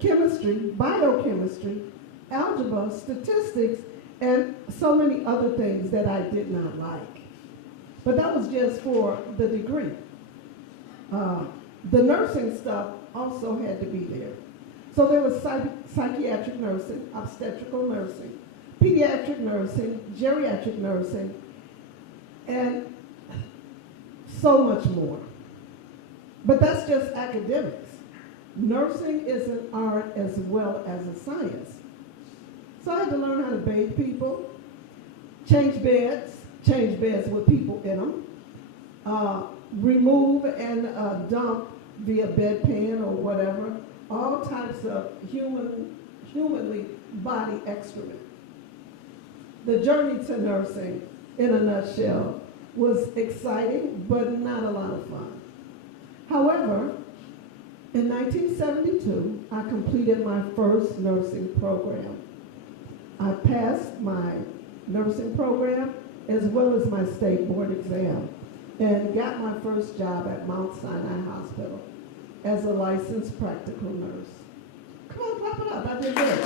chemistry, biochemistry, algebra, statistics, and so many other things that I did not like. But that was just for the degree. The nursing stuff also had to be there. So there was psychiatric nursing, obstetrical nursing, pediatric nursing, geriatric nursing, and so much more. But that's just academics. Nursing is an art as well as a science. So I had to learn how to bathe people, change beds with people in them, remove and dump via bedpan or whatever, all types of humanly body excrement. The journey to nursing, in a nutshell, was exciting, but not a lot of fun. However, in 1972, I completed my first nursing program. I passed my nursing program as well as my state board exam and got my first job at Mount Sinai Hospital as a licensed practical nurse. Come on, clap it up, I did good.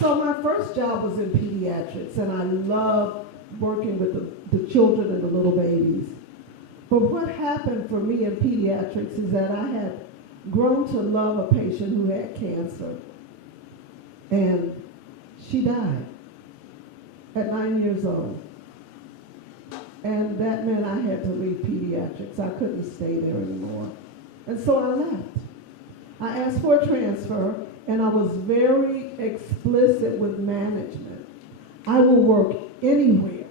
So my first job was in pediatrics, and I loved working with the children and the little babies. But what happened for me in pediatrics is that I had grown to love a patient who had cancer, and she died at 9 years old. And that meant I had to leave pediatrics. I couldn't stay there anymore. And so I left. I asked for a transfer, and I was very explicit with management. I will work anywhere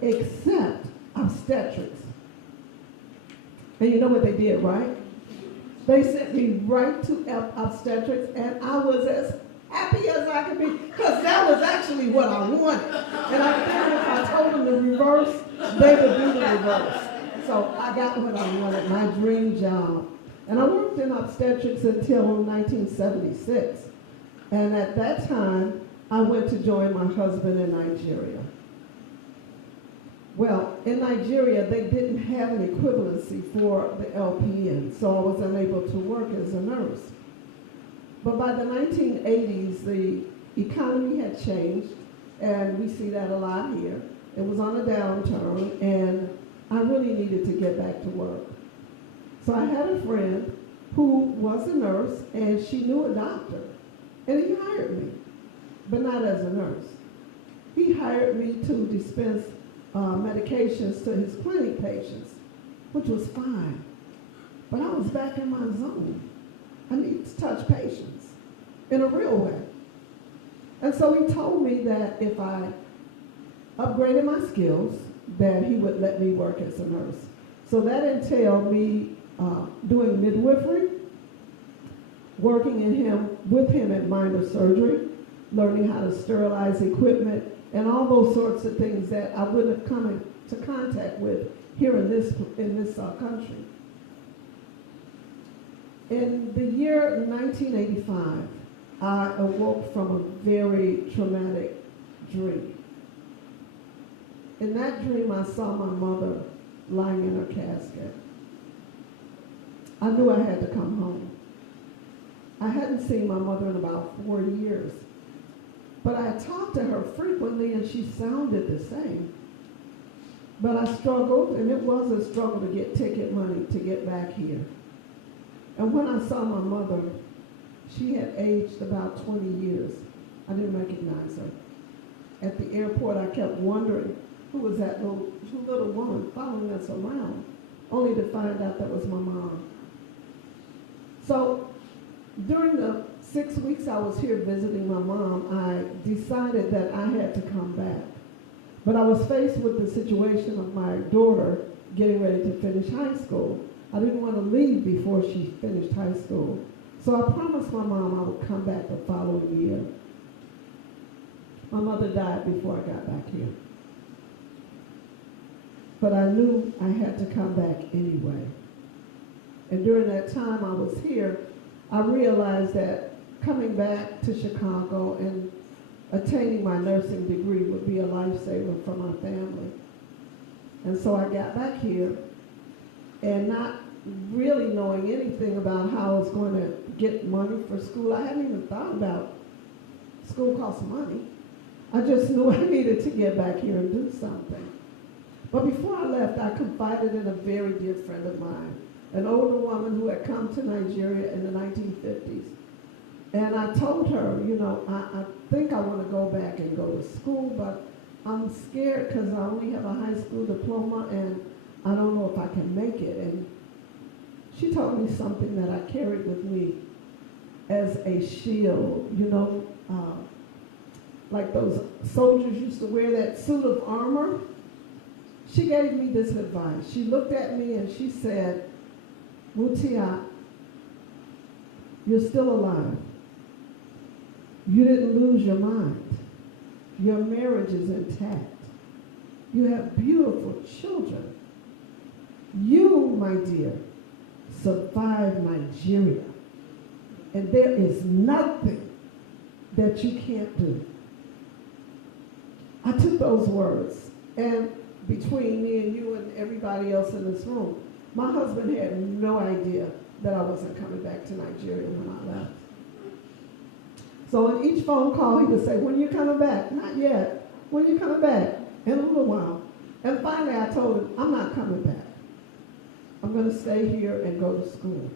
except obstetrics. And you know what they did, right? They sent me right to obstetrics, and I was as happy as I could be, because that was actually what I wanted. And I figured if I told them the reverse, they would do the reverse. So I got what I wanted, my dream job. And I worked in obstetrics until 1976. And at that time, I went to join my husband in Nigeria. Well, in Nigeria, they didn't have an equivalency for the LPN, so I was unable to work as a nurse. But by the 1980s, the economy had changed, and we see that a lot here. It was on a downturn, and I really needed to get back to work. So I had a friend who was a nurse, and she knew a doctor, and he hired me, but not as a nurse. He hired me to dispense medications to his clinic patients, which was fine. But I was back in my zone. I needed to touch patients in a real way. And so he told me that if I upgraded my skills, that he would let me work as a nurse. So that entailed me doing midwifery, working with him at minor surgery, learning how to sterilize equipment, and all those sorts of things that I wouldn't have come into contact with here in this country. In the year 1985, I awoke from a very traumatic dream. In that dream, I saw my mother lying in her casket. I knew I had to come home. I hadn't seen my mother in about 4 years. But I talked to her frequently and she sounded the same. But I struggled, and it was a struggle to get ticket money to get back here. And when I saw my mother, she had aged about 20 years. I didn't recognize her. At the airport, I kept wondering who was that little woman following us around, only to find out that was my mom. So during the 6 weeks I was here visiting my mom, I decided that I had to come back. But I was faced with the situation of my daughter getting ready to finish high school. I didn't want to leave before she finished high school. So I promised my mom I would come back the following year. My mother died before I got back here. But I knew I had to come back anyway. And during that time I was here, I realized that coming back to Chicago and attaining my nursing degree would be a lifesaver for my family. And so I got back here, and not really knowing anything about how I was going to get money for school. I hadn't even thought about school costs money. I just knew I needed to get back here and do something. But before I left, I confided in a very dear friend of mine, an older woman who had come to Nigeria in the 1950s. And I told her, you know, I think I want to go back and go to school, but I'm scared because I only have a high school diploma and I don't know if I can make it. And she told me something that I carried with me as a shield, you know, like those soldiers used to wear that suit of armor. She gave me this advice. She looked at me and she said, Mutia, you're still alive. You didn't lose your mind. Your marriage is intact. You have beautiful children. You, my dear, survived Nigeria. And there is nothing that you can't do. I took those words, and between me and you and everybody else in this room, my husband had no idea that I wasn't coming back to Nigeria when I left. So in each phone call, he would say, when are you coming back? Not yet. When are you coming back? In a little while. And finally I told him, I'm not coming back. I'm going to stay here and go to school.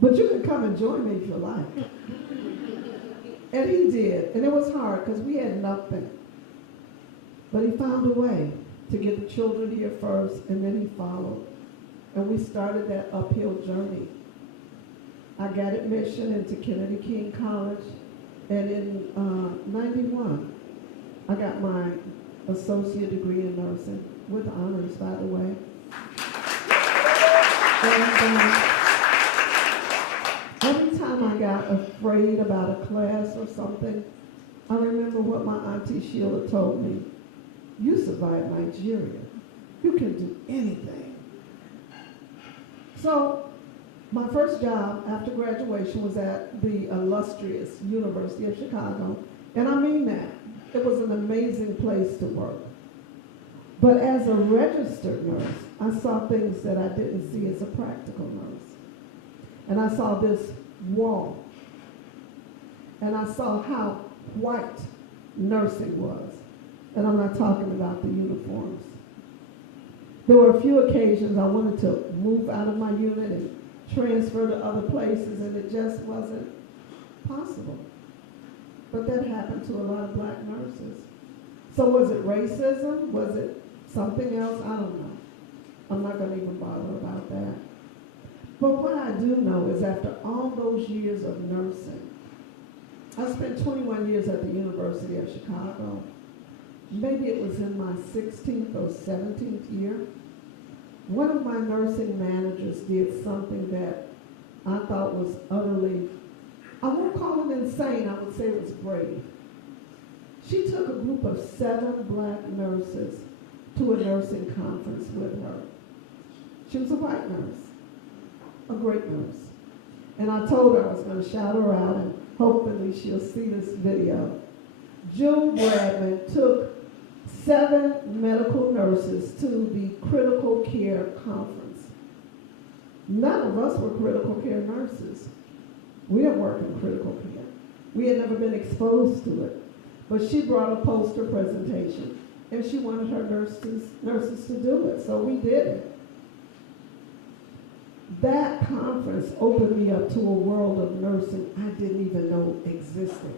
But you can come and join me if you like. And he did. And it was hard because we had nothing. But he found a way to get the children here first, and then he followed. And we started that uphill journey. I got admission into Kennedy King College, and in 91, I got my associate degree in nursing, with honors, by the way. And every time I got afraid about a class or something, I remember what my auntie Sheila told me. You survived Nigeria. You can do anything. So my first job after graduation was at the illustrious University of Chicago. And I mean that. It was an amazing place to work. But as a registered nurse, I saw things that I didn't see as a practical nurse. And I saw this wall. And I saw how white nursing was. And I'm not talking about the uniforms. There were a few occasions I wanted to move out of my unit and transfer to other places, and it just wasn't possible. But that happened to a lot of black nurses. So was it racism? Was it something else? I don't know. I'm not going to even bother about that. But what I do know is after all those years of nursing, I spent 21 years at the University of Chicago. Maybe it was in my 16th or 17th year. One of my nursing managers did something that I thought was utterly, I won't call it insane, I would say it was brave. She took a group of 7 black nurses to a nursing conference with her. She was a white nurse, a great nurse. And I told her I was going to shout her out, and hopefully she'll see this video. June Bradman took 7 medical nurses to the critical care conference. None of us were critical care nurses. We didn't work in critical care. We had never been exposed to it. But she brought a poster presentation, and she wanted her nurses to do it, so we did it. That conference opened me up to a world of nursing I didn't even know existed.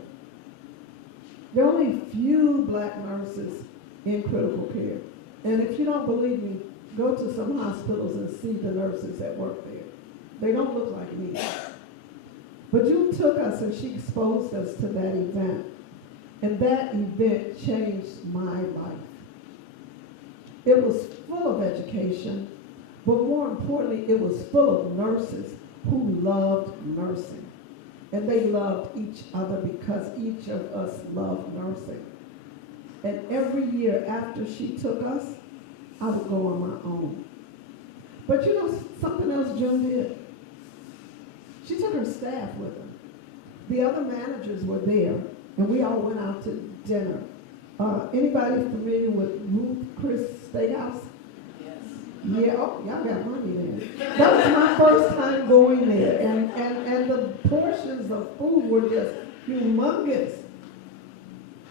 There are only few black nurses in critical care. And if you don't believe me, go to some hospitals and see the nurses that work there. They don't look like me. But June took us and she exposed us to that event. And that event changed my life. It was full of education, but more importantly, it was full of nurses who loved nursing. And they loved each other because each of us loved nursing. And every year after she took us, I would go on my own. But you know something else June did? She took her staff with her. The other managers were there, and we all went out to dinner. Anybody familiar with Ruth Chris Steakhouse? Yes. Yeah, oh, y'all got money there. That was my first time going there, and the portions of food were just humongous.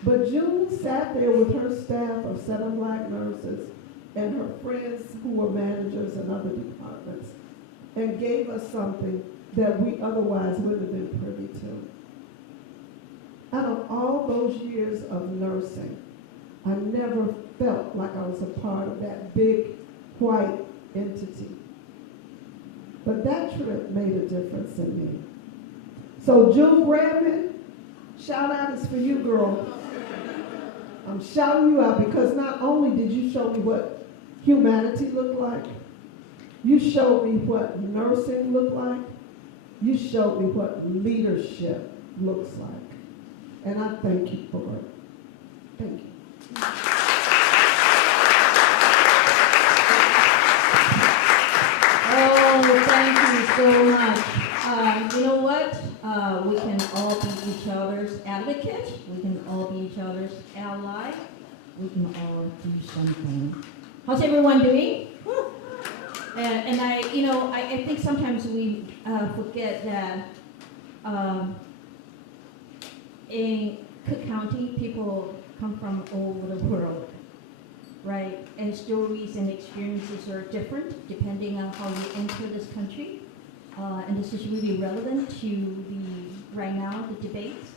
But June sat there with her staff of 7 black nurses and her friends who were managers in other departments and gave us something that we otherwise wouldn't have been privy to. Out of all those years of nursing, I never felt like I was a part of that big white entity. But that trip made a difference in me. So June Bradman, shout out is for you, girl. I'm shouting you out because not only did you show me what humanity looked like, you showed me what nursing looked like, you showed me what leadership looks like. And I thank you for it. Thank you. Oh, thank you so much. You know what? We can all be each other's advocate. We can all be each other's ally. We can all do something. How's everyone doing? And I think sometimes we forget that in Cook County, people come from all over the world, right? And stories and experiences are different depending on how you enter this country. And this is really relevant to right now, the debates,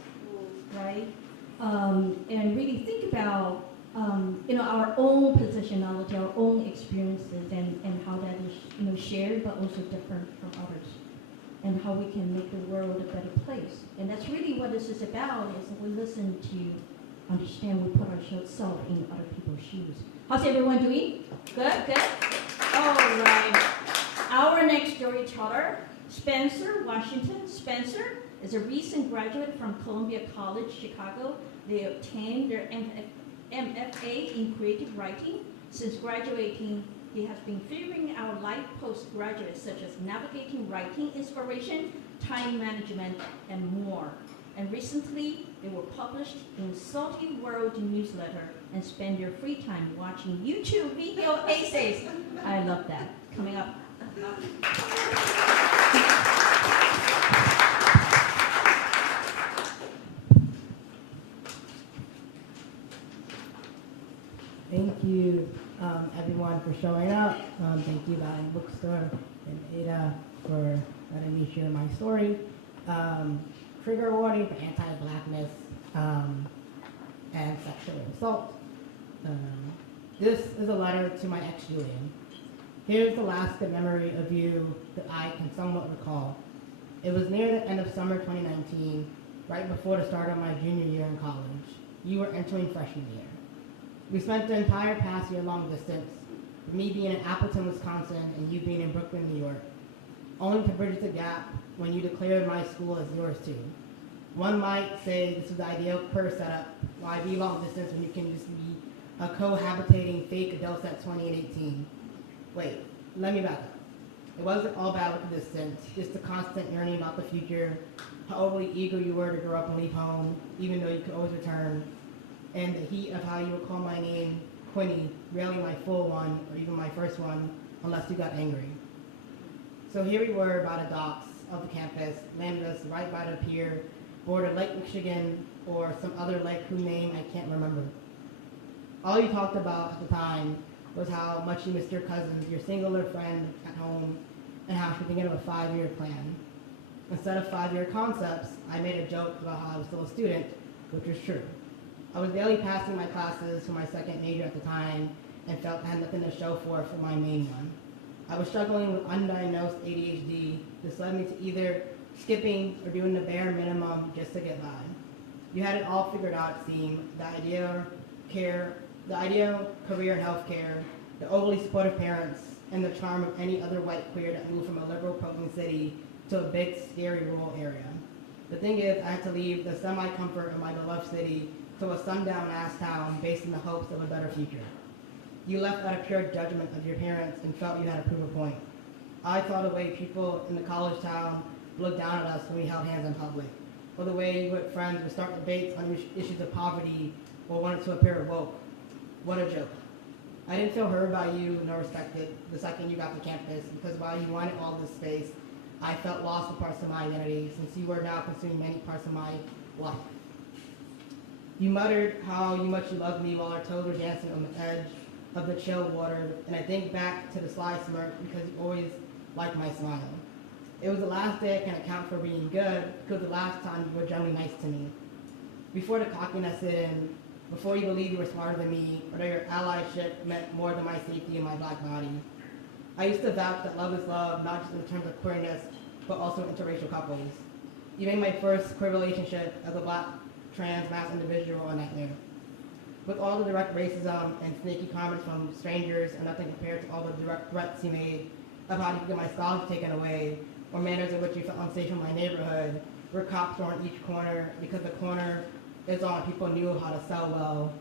right? And really think about, our own positionality, our own experiences, and how that is, shared, but also different from others, and how we can make the world a better place. And that's really what this is about, is that we listen to understand, we put ourselves in other people's shoes. How's everyone doing? Good, good? All right. Our next storyteller, Spencer Washington. Spencer is a recent graduate from Columbia College, Chicago. They obtained their MFA in creative writing. Since graduating, he has been figuring out life postgraduate, such as navigating writing inspiration, time management, and more. And recently, they were published in Salty World newsletter and spend your free time watching YouTube video essays. I love that. Coming up. Thank you, everyone, for showing up. Thank you, Valley Bookstore and Ada, for letting me share my story. Trigger warning for anti-blackness and sexual assault. This is a letter to my ex, Julian. Here's the last good memory of you that I can somewhat recall. It was near the end of summer 2019, right before the start of my junior year in college. You were entering freshman year. We spent the entire past year long distance, with me being in Appleton, Wisconsin, and you being in Brooklyn, New York, only to bridge the gap when you declared my school as yours too. One might say this is the ideal career setup. Why be long distance when you can just be a cohabitating fake adults at 20 and 18? Wait, let me back up. It wasn't all bad with the distance, just the constant yearning about the future, how overly eager you were to grow up and leave home, even though you could always return, and the heat of how you would call my name, Quinny, rarely my full one, or even my first one, unless you got angry. So here we were about a docks, of the campus landed us right by the pier, bordered Lake Michigan or some other lake whose name I can't remember. All you talked about at the time was how much you missed your cousins, your singular friend at home, and how she was thinking of a 5-year plan. Instead of 5-year concepts, I made a joke about how I was still a student, which was true. I was barely passing my classes for my second major at the time and felt I had nothing to show for my main one. I was struggling with undiagnosed ADHD. This led me to either skipping or doing the bare minimum just to get by. You had it all figured out, it seemed. The ideal career in healthcare, the overly supportive parents, and the charm of any other white queer that moved from a liberal Portland city to a big, scary rural area. The thing is, I had to leave the semi-comfort of my beloved city to a sundown-ass town based in the hopes of a better future. You left out of pure judgment of your parents and felt you had to prove a point. I saw the way people in the college town looked down at us when we held hands in public, or the way you with friends would start debates on issues of poverty or wanted to appear woke. What a joke. I didn't feel heard by you nor respected the second you got to campus, because while you wanted all this space, I felt lost in parts of my identity since you were now consuming many parts of my life. You muttered how much you loved me while our toes were dancing on the edge of the chill water, and I think back to the sly smirk because you always liked my smile. It was the last day I can account for being good because the last time you were generally nice to me. Before the cockiness set in, before you believed you were smarter than me, or that your allyship meant more than my safety in my black body. I used to vouch that love is love, not just in terms of queerness, but also interracial couples. You made my first queer relationship as a black trans mass individual a nightmare. With all the direct racism and sneaky comments from strangers are nothing compared to all the direct threats you made of how you could get my scholarship taken away, or manners in which you felt unsafe in my neighborhood, where cops were on each corner because the corner is all people knew how to sell well.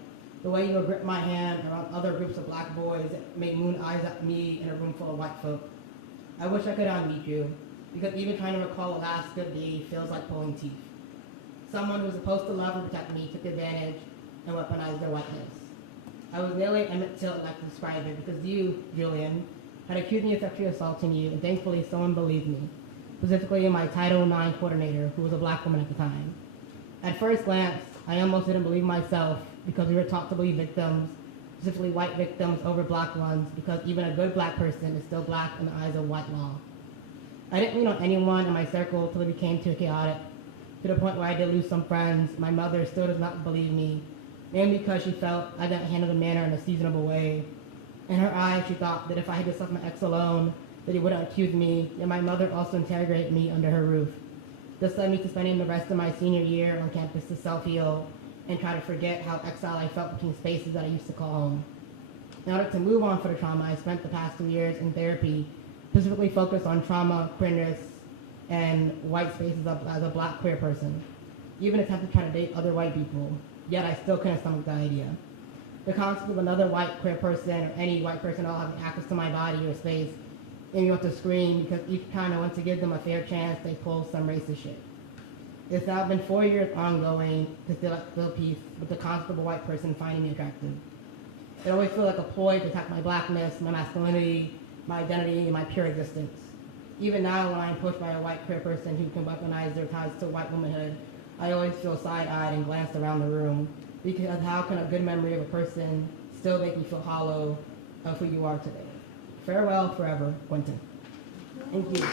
The way you would grip my hand around other groups of black boys that made moon eyes at me in a room full of white folk. I wish I could unmeet you, because even trying to recall a last good day feels like pulling teeth. Someone who was supposed to love and protect me took advantage and weaponized their whiteness. I was nearly Emmett Till like to describe it, because you, Julian, had accused me of sexually assaulting you, and thankfully someone believed me, specifically my Title IX coordinator, who was a black woman at the time. At first glance, I almost didn't believe myself, because we were taught to believe victims, specifically white victims over black ones, because even a good black person is still black in the eyes of white law. I didn't lean on anyone in my circle till it became too chaotic, to the point where I did lose some friends. My mother still does not believe me, mainly because she felt I didn't handle the matter in a seasonable way. In her eyes, she thought that if I had just left my ex alone, that he wouldn't accuse me, and my mother also interrogated me under her roof. This led me to spending the rest of my senior year on campus to self-heal and try to forget how exiled I felt between spaces that I used to call home. In order to move on for the trauma, I spent the past 2 years in therapy, specifically focused on trauma, queerness, and white spaces as a black queer person. Even attempted to try to date other white people, yet I still couldn't stomach the idea. The concept of another white queer person, or any white person at all, having access to my body or space, made me want to scream, because each time I went to give them a fair chance, they pulled some racist shit. It's now been 4 years ongoing to still peace with the concept of a white person finding me attractive. It always feels like a ploy to attack my blackness, my masculinity, my identity, and my pure existence. Even now, when I am approached by a white queer person who can weaponize their ties to white womanhood, I always feel side-eyed and glanced around the room, because how can a good memory of a person still make me feel hollow of who you are today? Farewell forever, Quentin. Thank you.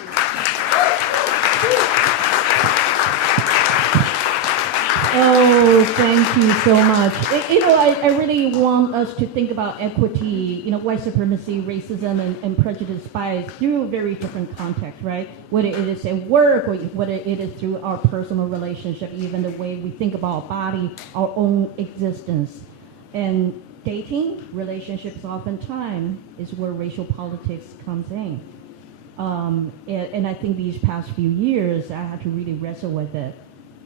Oh, thank you so much. I really want us to think about equity, white supremacy, racism, and prejudice bias through very different contexts, right? Whether it is at work or whether it is through our personal relationship, even the way we think about our body, our own existence. And dating, relationships oftentimes is where racial politics comes in. And I think these past few years, I had to really wrestle with it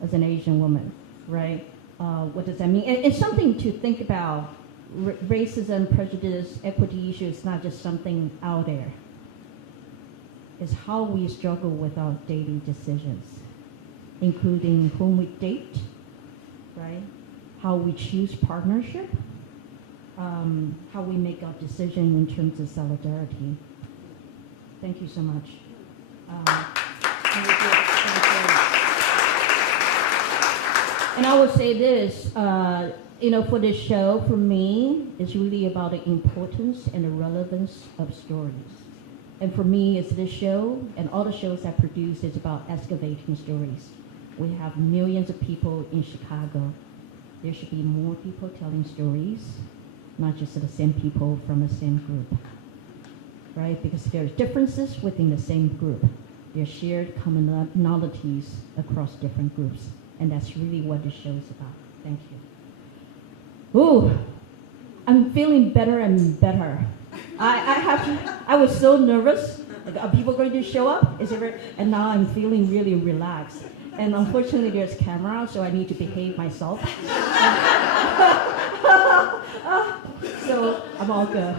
as an Asian woman. Right? What does that mean? And it's something to think about. Racism, prejudice, equity issues, not just something out there. It's how we struggle with our daily decisions, including whom we date, right? How we choose partnership, how we make our decision in terms of solidarity. Thank you so much. And I will say this, for this show, for me, it's really about the importance and the relevance of stories. And for me, it's this show, and all the shows I produce is about excavating stories. We have millions of people in Chicago. There should be more people telling stories, not just the same people from the same group, right? Because there's differences within the same group. There's shared commonalities across different groups, and that's really what the show is about. Thank you. Ooh, I'm feeling better and better. I was so nervous. Like, are people going to show up? And now I'm feeling really relaxed. And unfortunately, there's camera, so I need to behave myself. So I'm all good.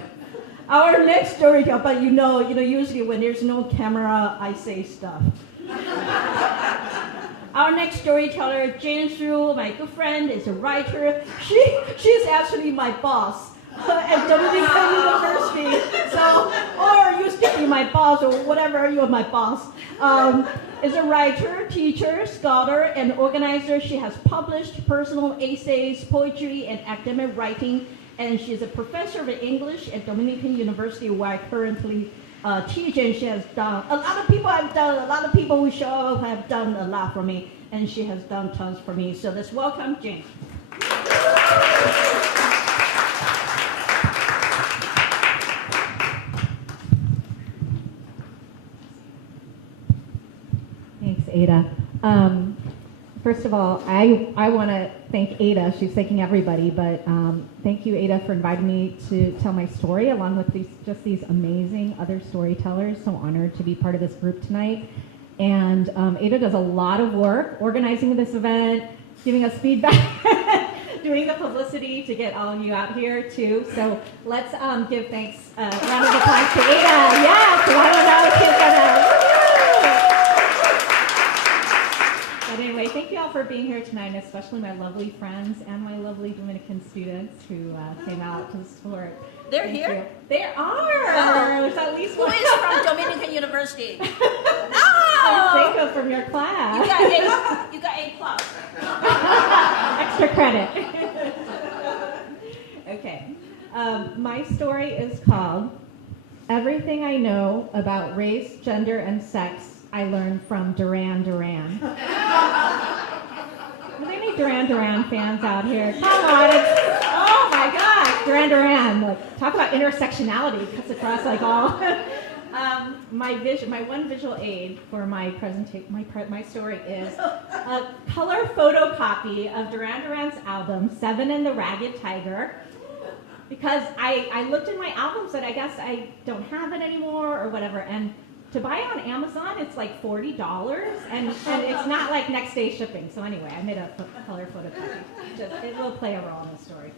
Our next storyteller, but usually when there's no camera, I say stuff. Our next storyteller, Jane Xu, my good friend, is a writer. She's actually my boss at Dominican University. So, or used to be my boss, or whatever, you are my boss. Is a writer, teacher, scholar, and organizer. She has published personal essays, poetry, and academic writing, and she's a professor of English at Dominican University, where I currently teach, and she has done, a lot of people who show up have done a lot for me, and she has done tons for me. So let's welcome Jane. Thanks, Ada. First of all, I want to thank Ada. She's thanking everybody, but thank you, Ada, for inviting me to tell my story along with these amazing other storytellers. So honored to be part of this group tonight. And Ada does a lot of work organizing this event, giving us feedback, doing the publicity to get all of you out here too. So let's give thanks, round of applause to Ada. Yes, why don't But anyway, thank you all for being here tonight, especially my lovely friends and my lovely Dominican students who came out to support. They're here? They are! Oh. There's at least Who one. is from Dominican University? Oh! Jacob from your class. You got A plus. Extra credit. Okay. My story is called Everything I Know About Race, Gender, and Sex I Learned from Duran Duran. Are there any Duran Duran fans out here? Come on, oh my gosh, Duran Duran. Like, talk about intersectionality, cuts across like all. My one visual aid for my presentation, my story is a color photocopy of Duran Duran's album, Seven and the Ragged Tiger. Because I looked in my albums and I guess I don't have it anymore or whatever, and to buy it on Amazon, it's like $40, and it's not like next day shipping. So anyway, I made a color photocopy. It will play a role in the story.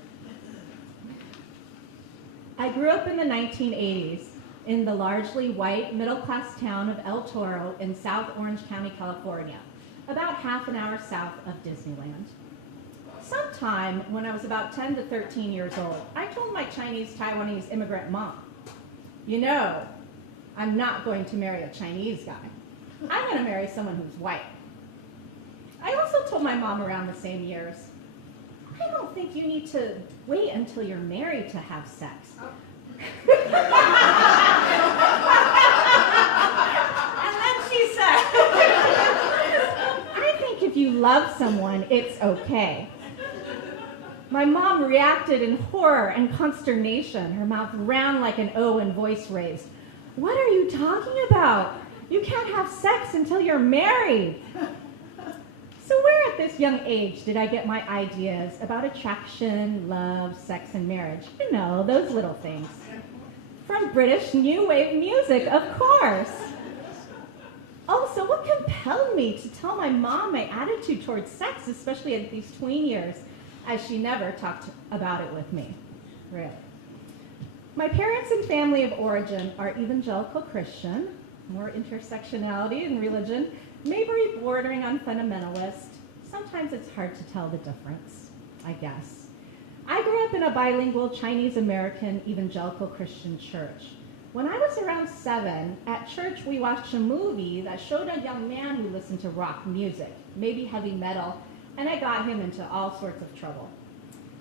I grew up in the 1980s in the largely white middle-class town of El Toro in South Orange County, California, about half an hour south of Disneyland. Sometime when I was about 10 to 13 years old, I told my Chinese-Taiwanese immigrant mom, I'm not going to marry a Chinese guy. I'm going to marry someone who's white. I also told my mom around the same years, I don't think you need to wait until you're married to have sex. And then she said, I think if you love someone, it's okay. My mom reacted in horror and consternation, her mouth round like an O and voice raised. What are you talking about? You can't have sex until you're married. So where at this young age did I get my ideas about attraction, love, sex, and marriage? Those little things. From British New Wave music, of course. Also, what compelled me to tell my mom my attitude towards sex, especially at these tween years, as she never talked about it with me? Really. My parents and family of origin are evangelical Christian, more intersectionality in religion, maybe bordering on fundamentalist. Sometimes it's hard to tell the difference, I guess. I grew up in a bilingual Chinese-American evangelical Christian church. When I was around 7, at church we watched a movie that showed a young man who listened to rock music, maybe heavy metal, and I got him into all sorts of trouble.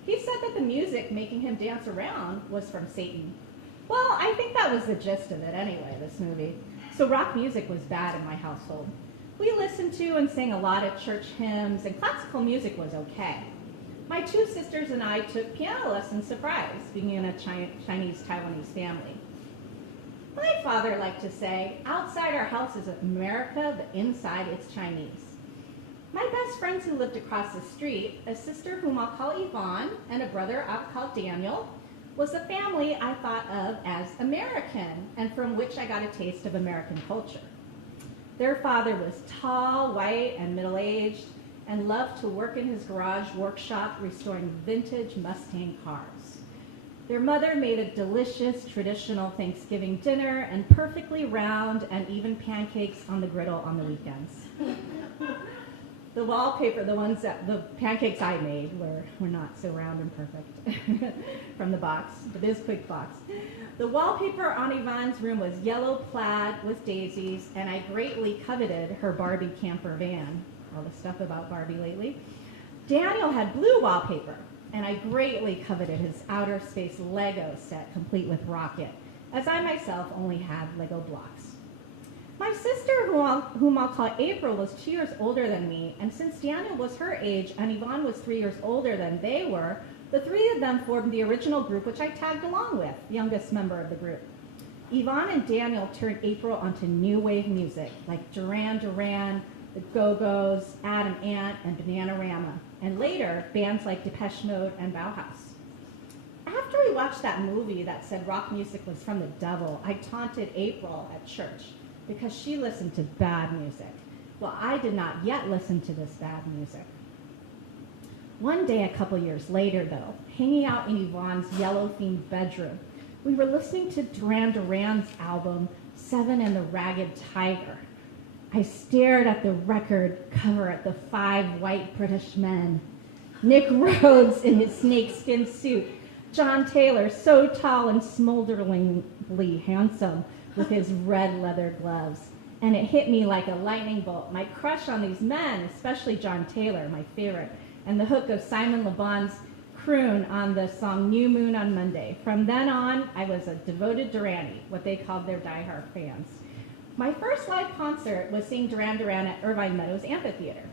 He said that the music making him dance around was from Satan. Well, I think that was the gist of it anyway, this movie. So rock music was bad in my household. We listened to and sang a lot of church hymns, and classical music was okay. My two sisters and I took piano lessons surprise, being in a Chinese-Taiwanese family. My father liked to say, outside our house is America, but inside it's Chinese. My best friends who lived across the street, a sister whom I'll call Yvonne and a brother I'll call Daniel, was a family I thought of as American and from which I got a taste of American culture. Their father was tall, white, and middle-aged and loved to work in his garage workshop restoring vintage Mustang cars. Their mother made a delicious traditional Thanksgiving dinner and perfectly round and even pancakes on the griddle on the weekends. The wallpaper, the pancakes I made were not so round and perfect from the box, the Bizquick box. The wallpaper on Yvonne's room was yellow plaid with daisies, and I greatly coveted her Barbie camper van. All the stuff about Barbie lately. Daniel had blue wallpaper, and I greatly coveted his outer space Lego set complete with rocket, as I myself only had Lego blocks. My sister, whom I'll call April, was 2 years older than me, and since Daniel was her age and Yvonne was 3 years older than they were, the three of them formed the original group, which I tagged along with, youngest member of the group. Yvonne and Daniel turned April onto new wave music, like Duran Duran, the Go-Go's, Adam Ant, and Bananarama, and later, bands like Depeche Mode and Bauhaus. After we watched that movie that said rock music was from the devil, I taunted April at church because she listened to bad music. Well, I did not yet listen to this bad music. One day, a couple years later, though, hanging out in Yvonne's yellow-themed bedroom, we were listening to Duran Duran's album, Seven and the Ragged Tiger. I stared at the record cover at the 5 white British men. Nick Rhodes in his snakeskin suit, John Taylor, so tall and smolderingly handsome, with his red leather gloves. And it hit me like a lightning bolt. My crush on these men, especially John Taylor, my favorite, and the hook of Simon Le Bon's croon on the song New Moon on Monday. From then on, I was a devoted Duranie, what they called their diehard fans. My first live concert was seeing Duran Duran at Irvine Meadows Amphitheater.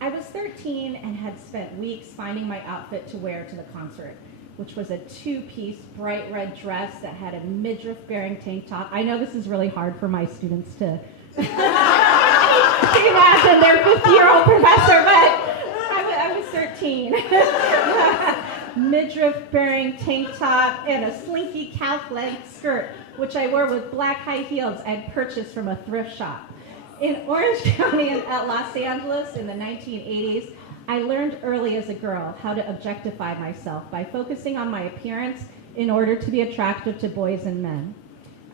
I was 13 and had spent weeks finding my outfit to wear to the concert, which was a 2-piece bright red dress that had a midriff-bearing tank top. I know this is really hard for my students to imagine their 50-year-old professor, but I was 13. Midriff-bearing tank top and a slinky calf-length skirt, which I wore with black high heels I'd purchased from a thrift shop. In Orange County at Los Angeles in the 1980s, I learned early as a girl how to objectify myself by focusing on my appearance in order to be attractive to boys and men.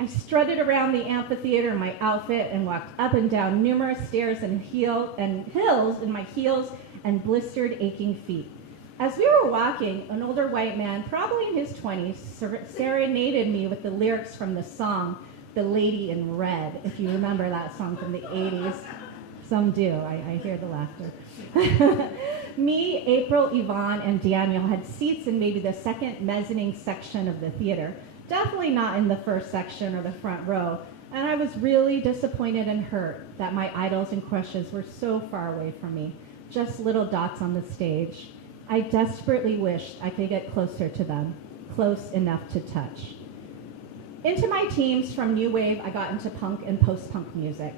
I strutted around the amphitheater in my outfit and walked up and down numerous stairs and hills in my heels and blistered, aching feet. As we were walking, an older white man, probably in his 20s, serenaded me with the lyrics from the song, The Lady in Red, if you remember that song from the 80s. Some do, I hear the laughter. Me, April, Yvonne, and Daniel had seats in maybe the second mezzanine section of the theater, definitely not in the first section or the front row, and I was really disappointed and hurt that my idols and crushes were so far away from me, just little dots on the stage. I desperately wished I could get closer to them, close enough to touch. Into my teens, from new wave, I got into punk and post-punk music.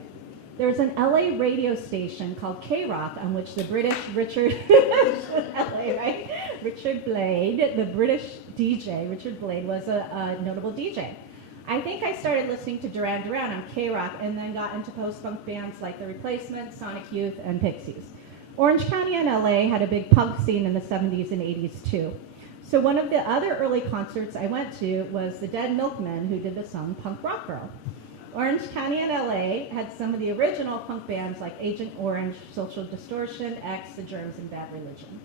There was an LA radio station called K-Rock on which the British Richard Blade, the British DJ, Richard Blade, was a notable DJ. I think I started listening to Duran Duran on K-Rock and then got into post-punk bands like The Replacements, Sonic Youth, and Pixies. Orange County and LA had a big punk scene in the 70s and 80s too. So one of the other early concerts I went to was the Dead Milkmen, who did the song Punk Rock Girl. Orange County and LA had some of the original punk bands like Agent Orange, Social Distortion, X, The Germs, and Bad Religion.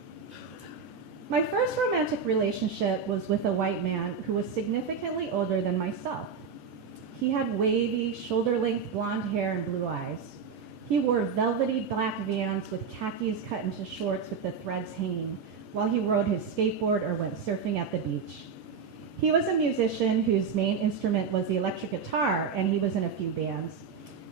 My first romantic relationship was with a white man who was significantly older than myself. He had wavy, shoulder-length blonde hair and blue eyes. He wore velvety black Vans with khakis cut into shorts with the threads hanging, while he rode his skateboard or went surfing at the beach. He was a musician whose main instrument was the electric guitar, and he was in a few bands.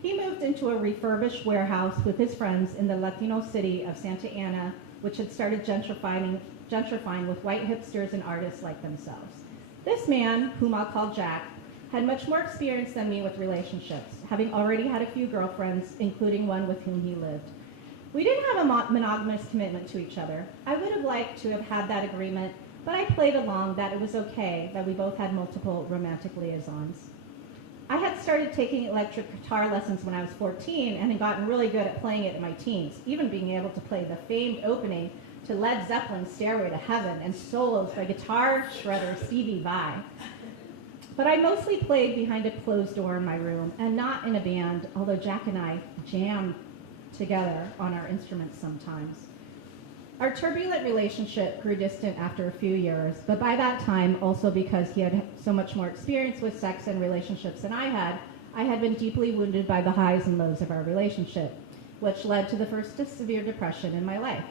He moved into a refurbished warehouse with his friends in the Latino city of Santa Ana, which had started gentrifying with white hipsters and artists like themselves. This man, whom I'll call Jack, had much more experience than me with relationships, having already had a few girlfriends, including one with whom he lived. We didn't have a monogamous commitment to each other. I would have liked to have had that agreement, but I played along that it was okay that we both had multiple romantic liaisons. I had started taking electric guitar lessons when I was 14 and had gotten really good at playing it in my teens, even being able to play the famed opening to Led Zeppelin's Stairway to Heaven and solos by guitar shredder Stevie Vai. But I mostly played behind a closed door in my room and not in a band, although Jack and I jammed together on our instruments sometimes. Our turbulent relationship grew distant after a few years, but by that time, also because he had so much more experience with sex and relationships than I had been deeply wounded by the highs and lows of our relationship, which led to the first severe depression in my life.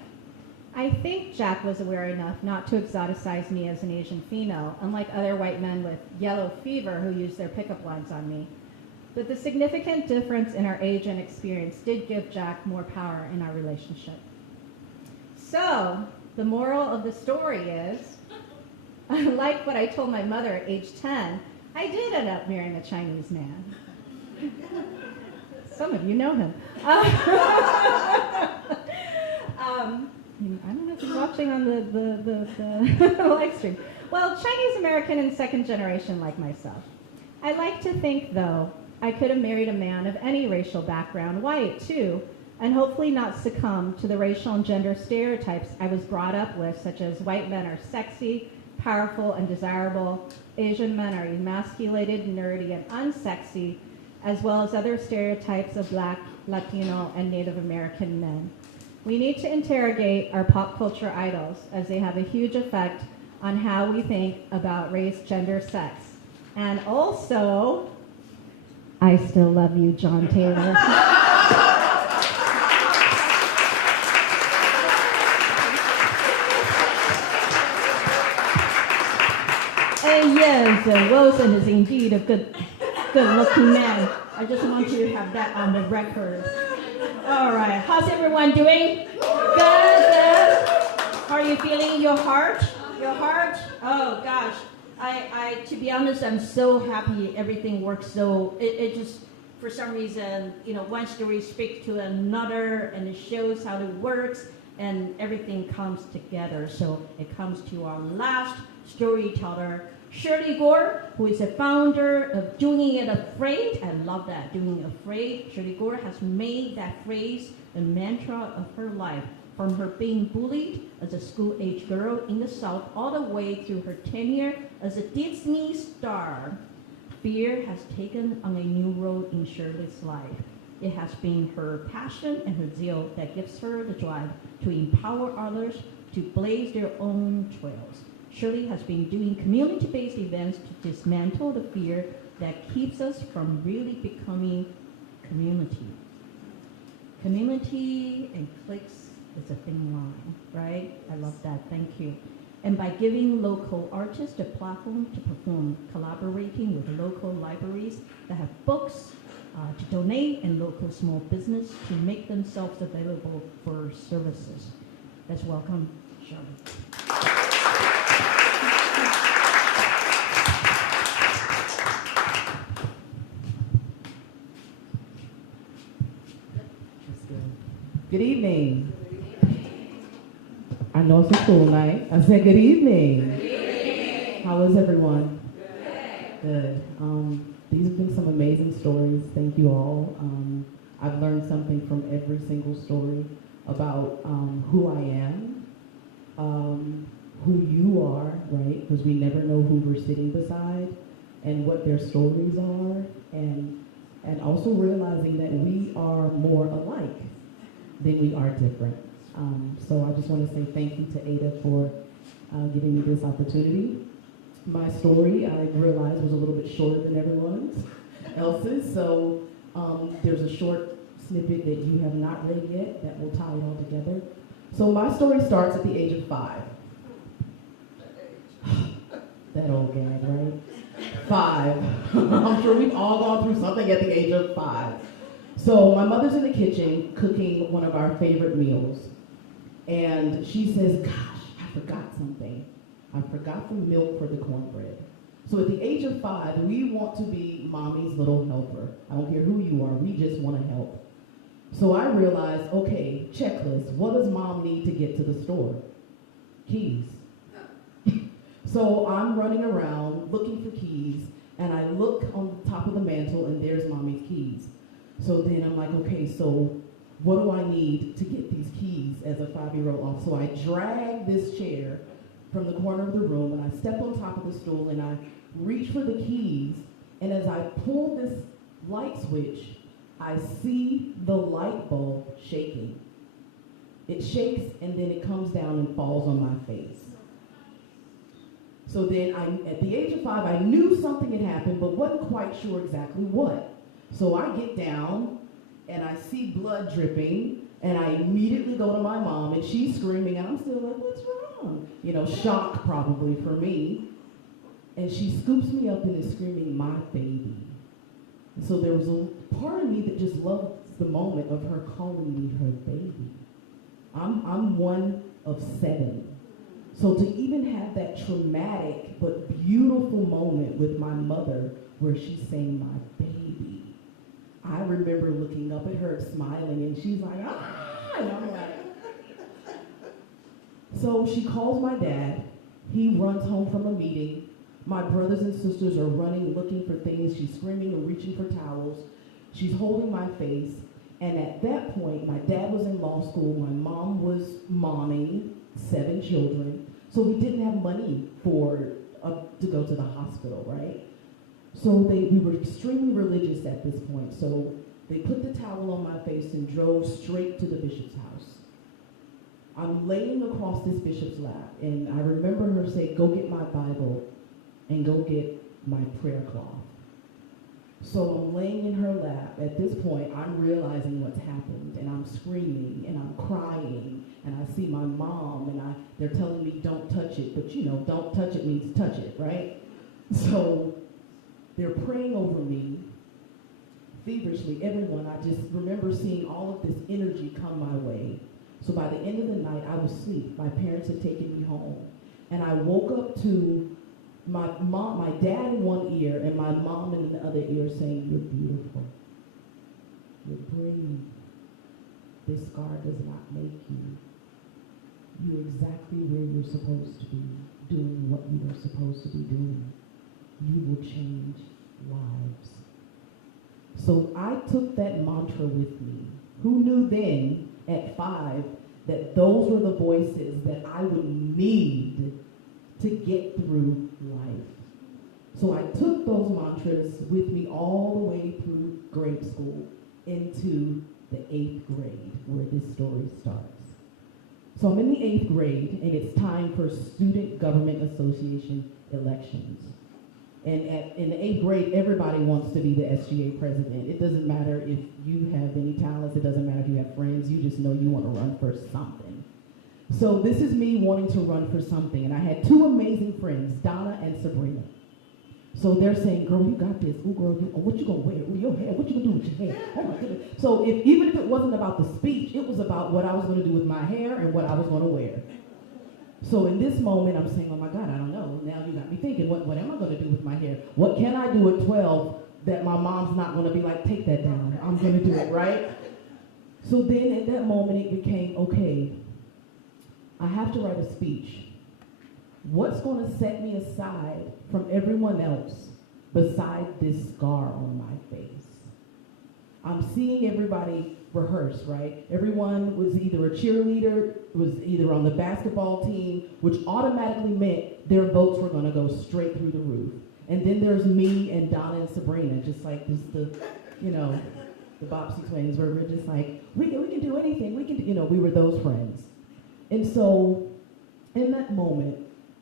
I think Jack was aware enough not to exoticize me as an Asian female, unlike other white men with yellow fever who used their pickup lines on me. But the significant difference in our age and experience did give Jack more power in our relationship. So, the moral of the story is, like what I told my mother at age 10, I did end up marrying a Chinese man. Some of you know him. I don't know if you're watching on the live stream. Well, Chinese American and second generation like myself. I like to think, though, I could have married a man of any racial background, white too, and hopefully not succumb to the racial and gender stereotypes I was brought up with, such as white men are sexy, powerful, and desirable, Asian men are emasculated, nerdy, and unsexy, as well as other stereotypes of Black, Latino, and Native American men. We need to interrogate our pop culture idols, as they have a huge effect on how we think about race, gender, sex. And also, I still love you, John Taylor. And yes, Wilson is indeed a good-looking man. I just want you to have that on the record. All right, how's everyone doing? Good. How are you feeling? Your heart? Your heart? Oh gosh, I to be honest, I'm so happy everything works. So it just, for some reason, one story speaks to another, and it shows how it works, and everything comes together. So it comes to our last storyteller, Shirley Gore, who is a founder of Doing It Afraid. I love that, Doing It Afraid. Shirley Gore has made that phrase a mantra of her life, from her being bullied as a school-age girl in the South all the way through her tenure as a Disney star. Fear has taken on a new role in Shirley's life. It has been her passion and her zeal that gives her the drive to empower others to blaze their own trails. Shirley has been doing community-based events to dismantle the fear that keeps us from really becoming community. Community and cliques is a thin line, right? I love that, thank you. And by giving local artists a platform to perform, collaborating with local libraries that have books to donate, and local small business to make themselves available for services. Let's welcome Shirley. Good evening. I know it's a cool night. I said good evening. Good evening. How is everyone? Good. These have been some amazing stories. Thank you all. I've learned something from every single story about who I am, who you are, right? Because we never know who we're sitting beside and what their stories are, and also realizing that we are more alike than we are different. So I just want to say thank you to Ada for giving me this opportunity. My story, I realized, was a little bit shorter than everyone else's, so there's a short snippet that you have not read yet that will tie it all together. So my story starts at the age of 5. That old gag, right? 5. I'm sure we've all gone through something at the age of 5. So my mother's in the kitchen cooking one of our favorite meals. And she says, gosh, I forgot something. I forgot the milk for the cornbread. So at the age of 5, we want to be mommy's little helper. I don't care who you are, we just want to help. So I realized, okay, checklist, what does mom need to get to the store? Keys. So I'm running around looking for keys, and I look on the top of the mantle, and there's mommy's keys. So then I'm like, okay, so what do I need to get these keys as a 5-year-old off? So I drag this chair from the corner of the room, and I step on top of the stool, and I reach for the keys, and as I pull this light switch, I see the light bulb shaking. It shakes, and then it comes down and falls on my face. So then, at the age of 5, I knew something had happened, but wasn't quite sure exactly what. So I get down, and I see blood dripping, and I immediately go to my mom, and she's screaming, and I'm still like, what's wrong? You know, shock probably for me. And she scoops me up and is screaming, my baby. And so there was a part of me that just loved the moment of her calling me her baby. I'm one of 7. So to even have that traumatic but beautiful moment with my mother where she's saying my baby, I remember looking up at her smiling, and she's like, ah, and I'm like. So she calls my dad. He runs home from a meeting. My brothers and sisters are running, looking for things. She's screaming and reaching for towels. She's holding my face. And at that point, my dad was in law school. My mom was momming 7 children. So we didn't have money to go to the hospital, right? So we were extremely religious at this point. So they put the towel on my face and drove straight to the bishop's house. I'm laying across this bishop's lap, and I remember her say, go get my Bible and go get my prayer cloth. So I'm laying in her lap. At this point, I'm realizing what's happened, and I'm screaming, and I'm crying, and I see my mom, and they're telling me don't touch it, but you know, don't touch it means touch it, right? So they're praying over me feverishly, everyone. I just remember seeing all of this energy come my way. So by the end of the night, I was asleep. My parents had taken me home, and I woke up to my dad in one ear and my mom in the other ear saying, you're beautiful. You're brave. This scar does not make you. You're exactly where you're supposed to be, doing what you are supposed to be doing. You will change lives. So I took that mantra with me. Who knew then, at 5, that those were the voices that I would need to get through life. So I took those mantras with me all the way through grade school into the 8th grade, where this story starts. So I'm in the 8th grade, and it's time for Student Government Association elections. And in the 8th grade, everybody wants to be the SGA president. It doesn't matter if you have any talents. It doesn't matter if you have friends. You just know you want to run for something. So this is me wanting to run for something. And I had 2 amazing friends, Donna and Sabrina. So they're saying, girl, you got this. Ooh, girl, what you going to wear? Ooh, your hair. What you going to do with your hair? Oh, my goodness. So even if it wasn't about the speech, it was about what I was going to do with my hair and what I was going to wear. So in this moment, I'm saying, oh my God, I don't know. Now you got me thinking, what am I going to do with my hair? What can I do at 12 that my mom's not going to be like, take that down. I'm going to do it, right? So then at that moment, it became, okay, I have to write a speech. What's going to set me aside from everyone else beside this scar on my face? I'm seeing everybody rehearse, right? Everyone was either a cheerleader, was either on the basketball team, which automatically meant their votes were going to go straight through the roof. And then there's me and Donna and Sabrina, just like this, the Bopsy twins, where we're just like, we can do anything. We can do, we were those friends. And so in that moment,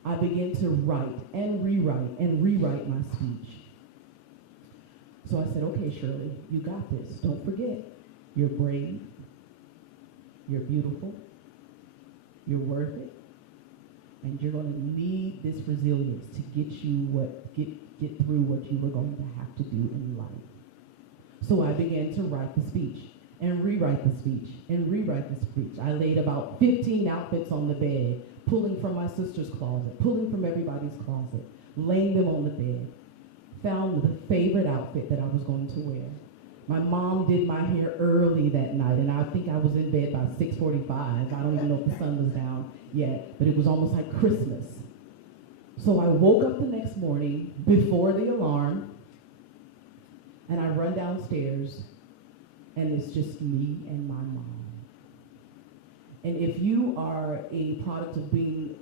I began to write and rewrite my speech. So I said, okay, Shirley, you got this. Don't forget, You're brave. You're beautiful. You're worth it. And you're going to need this resilience to get through what you were going to have to do in life. So I began to write the speech and rewrite the speech and rewrite the speech. I laid about 15 outfits on the bed, pulling from my sister's closet, pulling from everybody's closet, laying them on the bed. Found the favorite outfit that I was going to wear. My mom did my hair early that night, and I think I was in bed by 6:45. I don't even know if the sun was down yet, but it was almost like Christmas. So I woke up the next morning before the alarm, and I run downstairs, and it's just me and my mom. And if you are a product of being,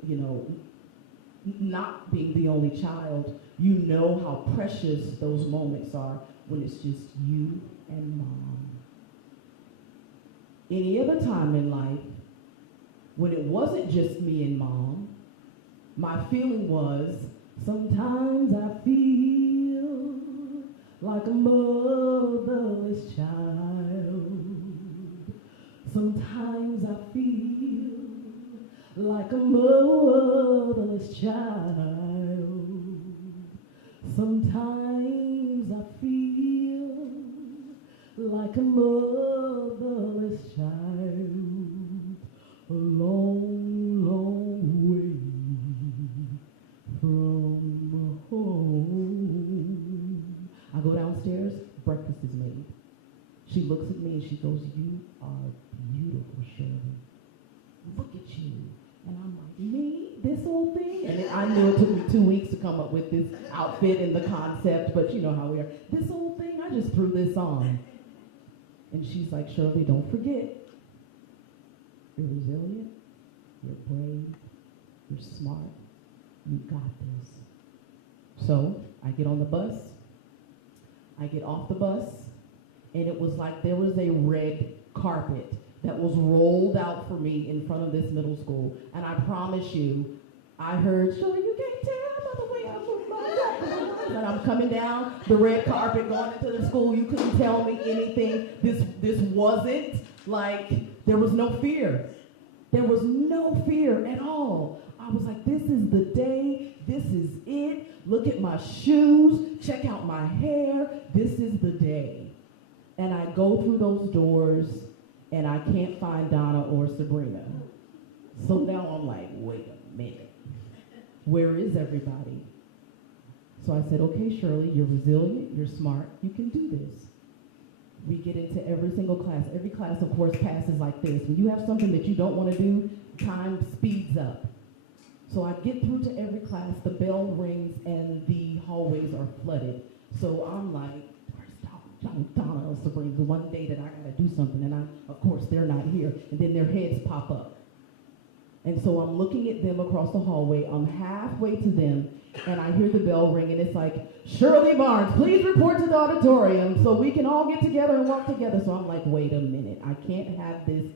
not being the only child, you know how precious those moments are when it's just you and mom. Any other time in life, when it wasn't just me and mom, my feeling was, sometimes I feel like a motherless child. Sometimes I feel like a motherless child. Sometimes I feel like a motherless child. A long, long way from home. I go downstairs, breakfast is made. She looks at me and she goes, "You are beautiful, Shirley. Look at you." And I'm like, "Me? This whole thing?" And I knew it took me 2 weeks to come up with this outfit and the concept, but you know how we are. This whole thing, I just threw this on. And she's like, "Shirley, don't forget, you're resilient, you're brave, you're smart, you got this." So I get on the bus, I get off the bus, and it was like there was a red carpet that was rolled out for me in front of this middle school. And I promise you, I heard, "Shirley, you can't tell by the way I move my legs." And I'm coming down the red carpet, going into the school. You couldn't tell me anything. This wasn't like, there was no fear. There was no fear at all. I was like, this is the day. This is it. Look at my shoes. Check out my hair. This is the day. And I go through those doors, and I can't find Donna or Sabrina. So now I'm like, wait a minute. Where is everybody? So I said, "Okay, Shirley, you're resilient, you're smart, you can do this." We get into every single class. Every class, of course, passes like this. When you have something that you don't want to do, time speeds up. So I get through to every class, the bell rings, and the hallways are flooded. So I'm like, Donna or Sabrina, the one day that I gotta do something, and of course they're not here, and then their heads pop up. And so I'm looking at them across the hallway, I'm halfway to them, and I hear the bell ring, and it's like, "Shirley Barnes, please report to the auditorium so we can all get together and walk together." So I'm like, wait a minute, I can't have this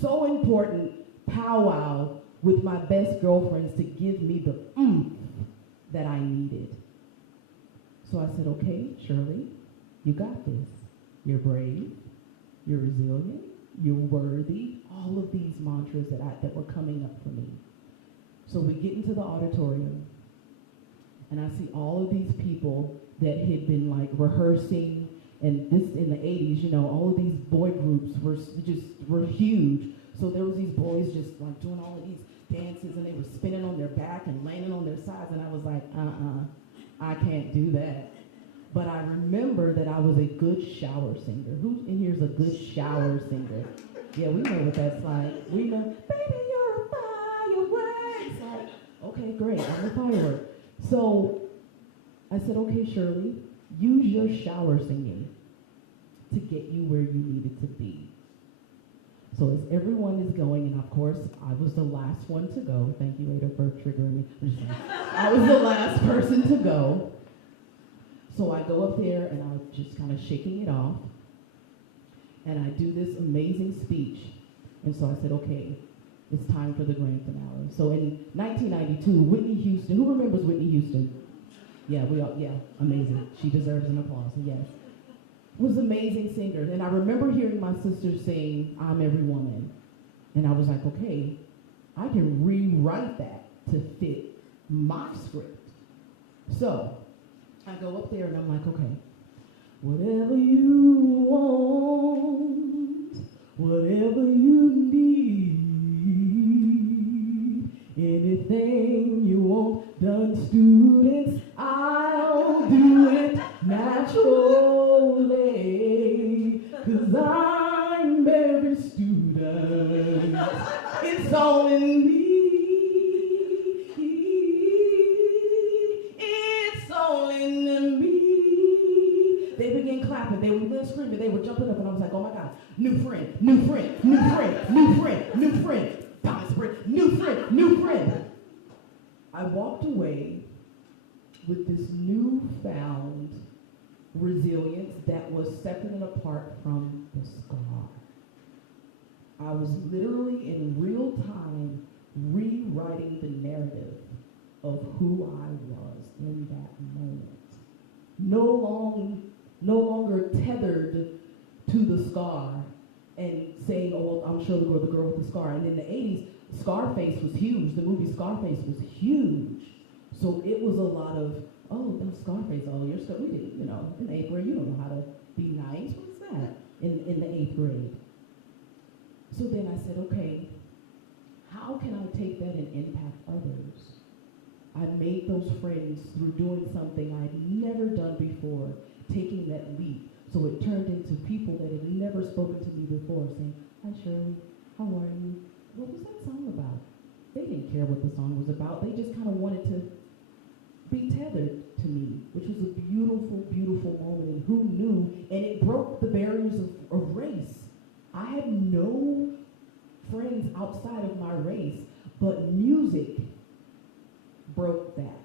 so important powwow with my best girlfriends to give me the oomph that I needed. So I said, "Okay, Shirley, you got this. You're brave, you're resilient, you're worthy," all of these mantras that were coming up for me. So we get into the auditorium, and I see all of these people that had been like rehearsing, and this in the 80s, all of these boy groups were huge. So there was these boys just like doing all of these dances, and they were spinning on their back and landing on their sides, and I was like, I can't do that. But I remember that I was a good shower singer. Who in here is a good shower singer? Yeah, we know what that's like. We know, "Baby, you're a firework." It's like, okay, great, I'm a firework. So I said, "Okay, Shirley, use your shower singing to get you where you needed to be." So as everyone is going, and of course, I was the last one to go. Thank you, Ada, for triggering me. I was the last person to go. So I go up there, and I'm just kind of shaking it off, and I do this amazing speech. And so I said, "Okay, it's time for the grand finale." So in 1992, Whitney Houston, who remembers Whitney Houston? Yeah, amazing. She deserves an applause, yes. was amazing singers. And I remember hearing my sister sing I'm Every Woman. And I was like, okay, I can rewrite that to fit my script. So I go up there and I'm like, okay, whatever you want, whatever you need, anything you want done, students, I'll do it naturally, 'cause I'm every student. It's all in me. It's all in me. They began clapping. They were screaming. They were jumping up, and I was like, "Oh my God! New friend! New friend! New friend! New friend! New friend! Thomas Britt! New friend! New friend!" I walked away with this newfound resilience that was separate and apart from the scar. I was literally in real time rewriting the narrative of who I was in that moment. No longer tethered to the scar and saying, oh, well, I'm sure the girl with the scar. And in the 80s, Scarface was huge. The movie Scarface was huge. So it was a lot of, oh, that's Scarface. Oh, you're we didn't, in the 8th grade, you don't know how to be nice. What's that? In the 8th grade. So then I said, okay, how can I take that and impact others? I made those friends through doing something I'd never done before, taking that leap. So it turned into people that had never spoken to me before, saying, hi Shirley, how are you? What was that song about? They didn't care what the song was about. They just kind of wanted to be tethered to me, which was a beautiful, beautiful moment. And who knew? And it broke the barriers of race. I had no friends outside of my race, but music broke that.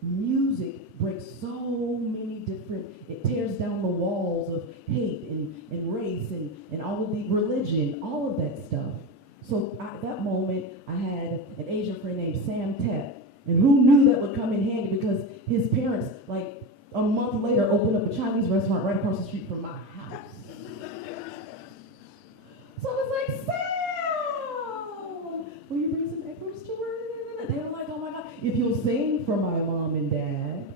Music breaks so many different, it tears down the walls of hate and race and all of the religion, all of that stuff. So at that moment, I had an Asian friend named Sam Tep, and who knew that would come in handy because his parents, like a month later, opened up a Chinese restaurant right across the street from my house. So I was like, Sam, will you bring some egg roast to work? They were like, oh my God, if you'll sing for my mom and dad.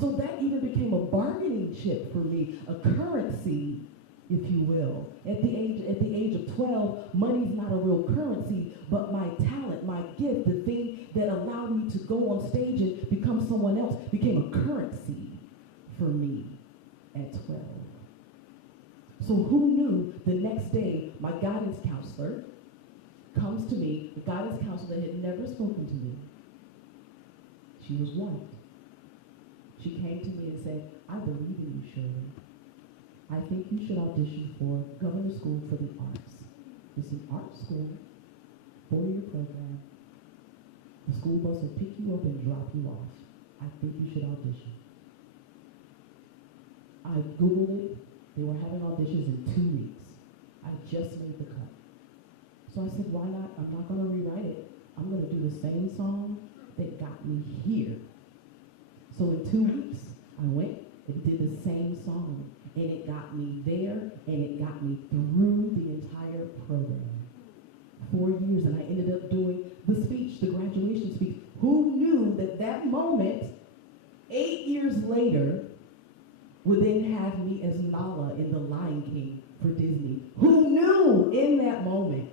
So that even became a bargaining chip for me, a currency, if you will. At the age of 12, money's not a real currency, but my talent, my gift, the thing that allowed me to go on stage and become someone else became a currency for me at 12. So who knew the next day my guidance counselor comes to me, the guidance counselor that had never spoken to me. She was white. She came to me and said, I believe in you, Shirley. I think you should audition for Governor School for the Arts. It's an art school, 4-year program. The school bus will pick you up and drop you off. I think you should audition. I Googled it. They were having auditions in 2 weeks. I just made the cut. So I said, why not? I'm not going to rewrite it. I'm going to do the same song that got me here. So in 2 weeks, I went and did the same song. And it got me there, and it got me through the entire program. 4 years, and I ended up doing the speech, the graduation speech. Who knew that that moment, 8 years later, would then have me as Nala in The Lion King for Disney? Who knew in that moment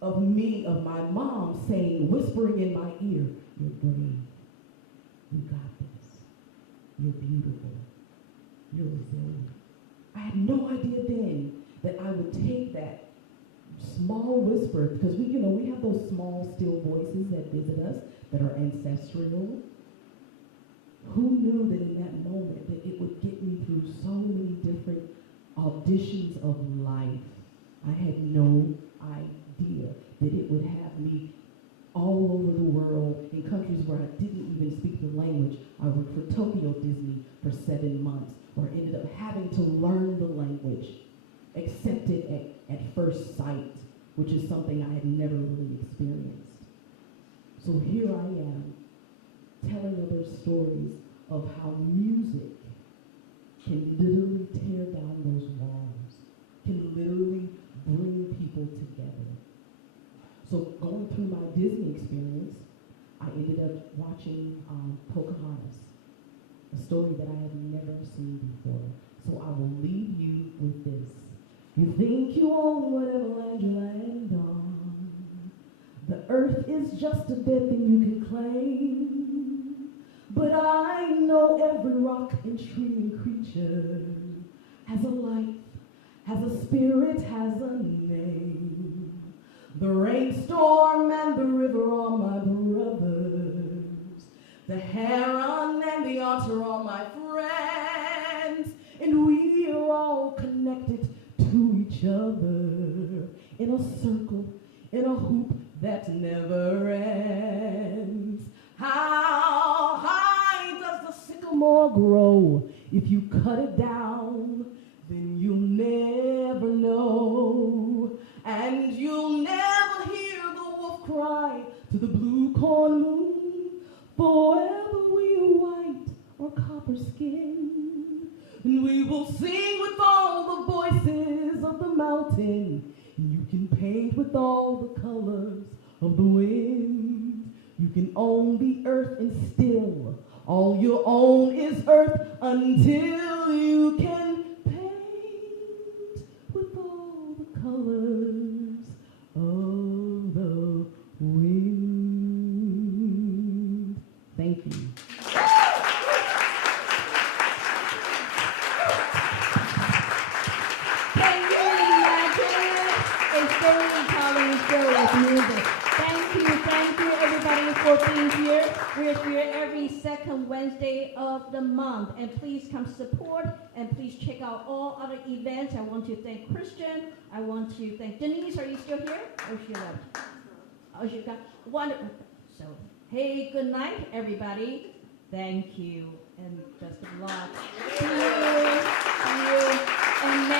of me, of my mom saying, whispering in my ear, you're brave, you got this, you're beautiful, you're resilient. I had no idea then that I would take that small whisper, because we have those small, still voices that visit us, that are ancestral. Who knew that in that moment that it would get me through so many different auditions of life? I had no idea that it would have me all over the world in countries where I didn't even speak the language. I worked for Tokyo Disney for 7 months, where I ended up having to learn the language, accept it at first sight, which is something I had never really experienced. So here I am, telling other stories of how music can literally tear down those walls, can literally bring people together. So going through my Disney experience, I ended up watching Pocahontas, a story that I had never seen before. So I will leave you with this. You think you own whatever land you land on. The earth is just a dead thing you can claim. But I know every rock and tree and creature has a life, has a spirit, has a name. The rainstorm and the river are my brothers. The heron and the otter are my friends. And we are all connected to each other in a circle, in a hoop that never ends. How high does the sycamore grow? If you cut it down, then you'll never know. And you'll never hear the wolf cry to the blue corn moon. Forever we are white or copper skin. And we will sing with all the voices of the mountain. And you can paint with all the colors of the wind. You can own the earth and still all you own is earth until you can paint with all the colors of the wind. Thank you. Can you imagine a storytelling show with music? Thank you everybody for being here. We're here every second Wednesday of the month. And please come support and please check out all other events. I want to thank Christian. I want to thank Denise. Are you still here? Oh, she left. Oh, she got wonderful. So, hey, good night, everybody. Thank you and best of luck.